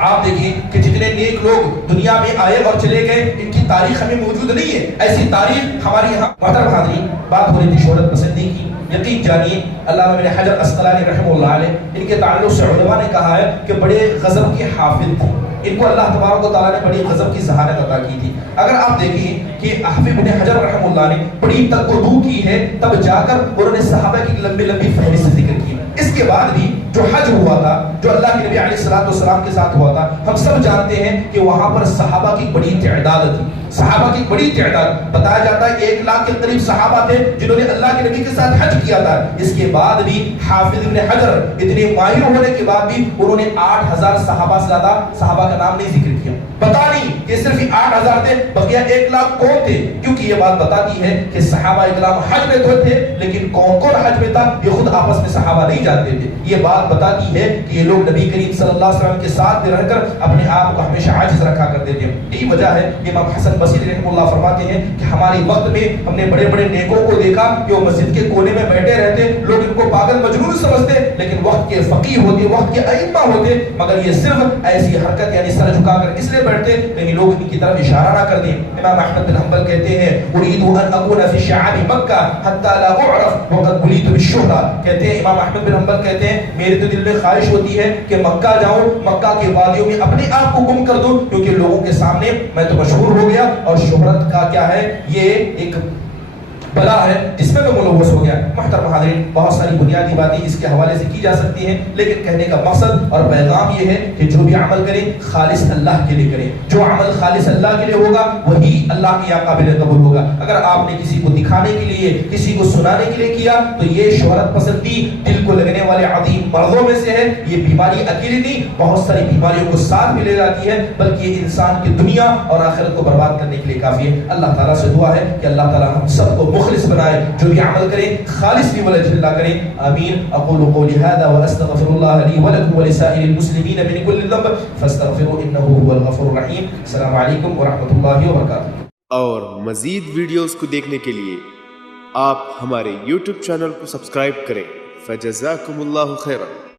آپ دیکھیں کہ جتنے نیک لوگ دنیا میں آئے اور چلے گئے ان کی تاریخ ہمیں موجود نہیں ہے، ایسی تاریخ ہمارے یہاں. محترم حاضرین، بات ہو رہی تھی شہرت پسندی کی. یقین جانیے علامہ ابن حجر اسقلانی رحمہ اللہ علیہ ان کے تعلق سے علماء نے کہا ہے کہ بڑے غضب کے حافظ تھے. ان کو اللہ تبارک و تعالیٰ نے بڑی غضب کی ذہانت عطا کی تھی. اگر آپ دیکھیں کہ حافظ ابن حجر رحمہ اللہ نے بڑی تقدو کی ہے، تب جا کر انہوں نے صحابہ کی لمبی لمبی فہرست ذکر کی. اس کے بعد بھی جو حج ہوا تھا، جو اللہ کے نبی علیہ الصلوۃ والسلام کے ساتھ ہوا تھا، ہم سب جانتے ہیں کہ وہاں پر صحابہ کی بڑی تعداد تھی. صحابہ کی بڑی تعداد، بتایا جاتا ہے 1 لاکھ کے قریب صحابہ تھے جنہوں نے اللہ کے نبی کے ساتھ حج کیا تھا. اس کے بعد بھی حافظ ابن حجر اتنے ماہر ہونے کے بعد بھی انہوں نے 8000 صحابہ سے زیادہ صحابہ کا نام نہیں ذکر کیا. پتا نہیں کہ صرف 8000 تھے، بقیہ 1 لاکھ کون تھے؟ کیونکہ یہ بات بتاتی ہے کہ صحابہ اکرام حج میں تو تھے، لیکن کون کون حج میں تھا یہ خود آپس میں صحابہ نہیں جانتے تھے. یہ بات بتاتی ہے کہ یہ لوگ نبی کریم صلی اللہ علیہ وسلم کے ساتھ میں رہ کر اپنے آپ کو ہمیشہ عاجز رکھا کرتے تھے. یہی وجہ ہے امام حسن بصری رحمہ اللہ فرماتے ہیں کہ ہمارے وقت میں ہم نے بڑے بڑے نیکوں کو دیکھا کہ وہ مسجد کے کونے میں بیٹھے رہتے، لوگ ان کو پاگل مجنون سمجھتے، لیکن وقت کے فقیہ ہوتے، وقت کے ائمہ ہوتے، مگر یہ صرف ایسی حرکت یعنی سر جھکا کر اس لیے بیٹھتے لیکن لوگ ان کی طرف اشارہ نہ کر دیں. امام احمد بن حنبل کہتے ہیں اريد ان اكون في شعاب مکہ حتى لا اعرف وقد بليت بالشهرة. کہتے ہیں امام احمد بن حنبل کہتے ہیں میرے تو دل میں خواہش ہوتی ہے کہ مکہ جاؤں، مکہ کے وادیوں میں اپنے آپ کو گم کر دوں، کیونکہ لوگوں کے سامنے میں تو مشہور ہو گیا اور شہرت کا کیا ہے یہ ایک بلا ہے جس میں میں ملوث ہو گیا. محترم حاضرین، بہت ساری بنیادی باتیں اس کے حوالے سے کی جا سکتی ہیں، لیکن کہنے کا مقصد اور پیغام یہ ہے کہ جو بھی عمل کریں خالص اللہ کے لیے کریں. جو عمل خالص اللہ کے لیے ہوگا وہی اللہ کے یہاں قابل قبول ہوگا. اگر آپ نے کسی کو دکھانے کے لیے، کسی کو سنانے کے لیے کیا تو یہ شہرت پسندی دل کو لگنے والے عظیم مرضوں میں سے ہے. یہ بیماری اکیلی نہیں، بہت ساری بیماریوں کو ساتھ میں لے جاتی ہے، بلکہ یہ انسان کی دنیا اور آخرت کو برباد کرنے کے لیے کافی ہے. اللہ تعالیٰ سے دعا ہے کہ اللہ تعالیٰ ہم سب کو مخلص بنائے، جو بھی عمل کریں خالص بھی وجہ اللہ کریں. آمین. اقول قولی هذا واستغفر الله لي ولكم ولسائر المسلمين من كل ذنب فاستغفروه انه هو الغفور الرحيم. السلام علیکم ورحمۃ اللہ وبرکاتہ. اور مزید ویڈیوز کو دیکھنے کے لیے آپ ہمارے YouTube چینل کو سبسکرائب کریں. فجزاکم اللہ خیرا.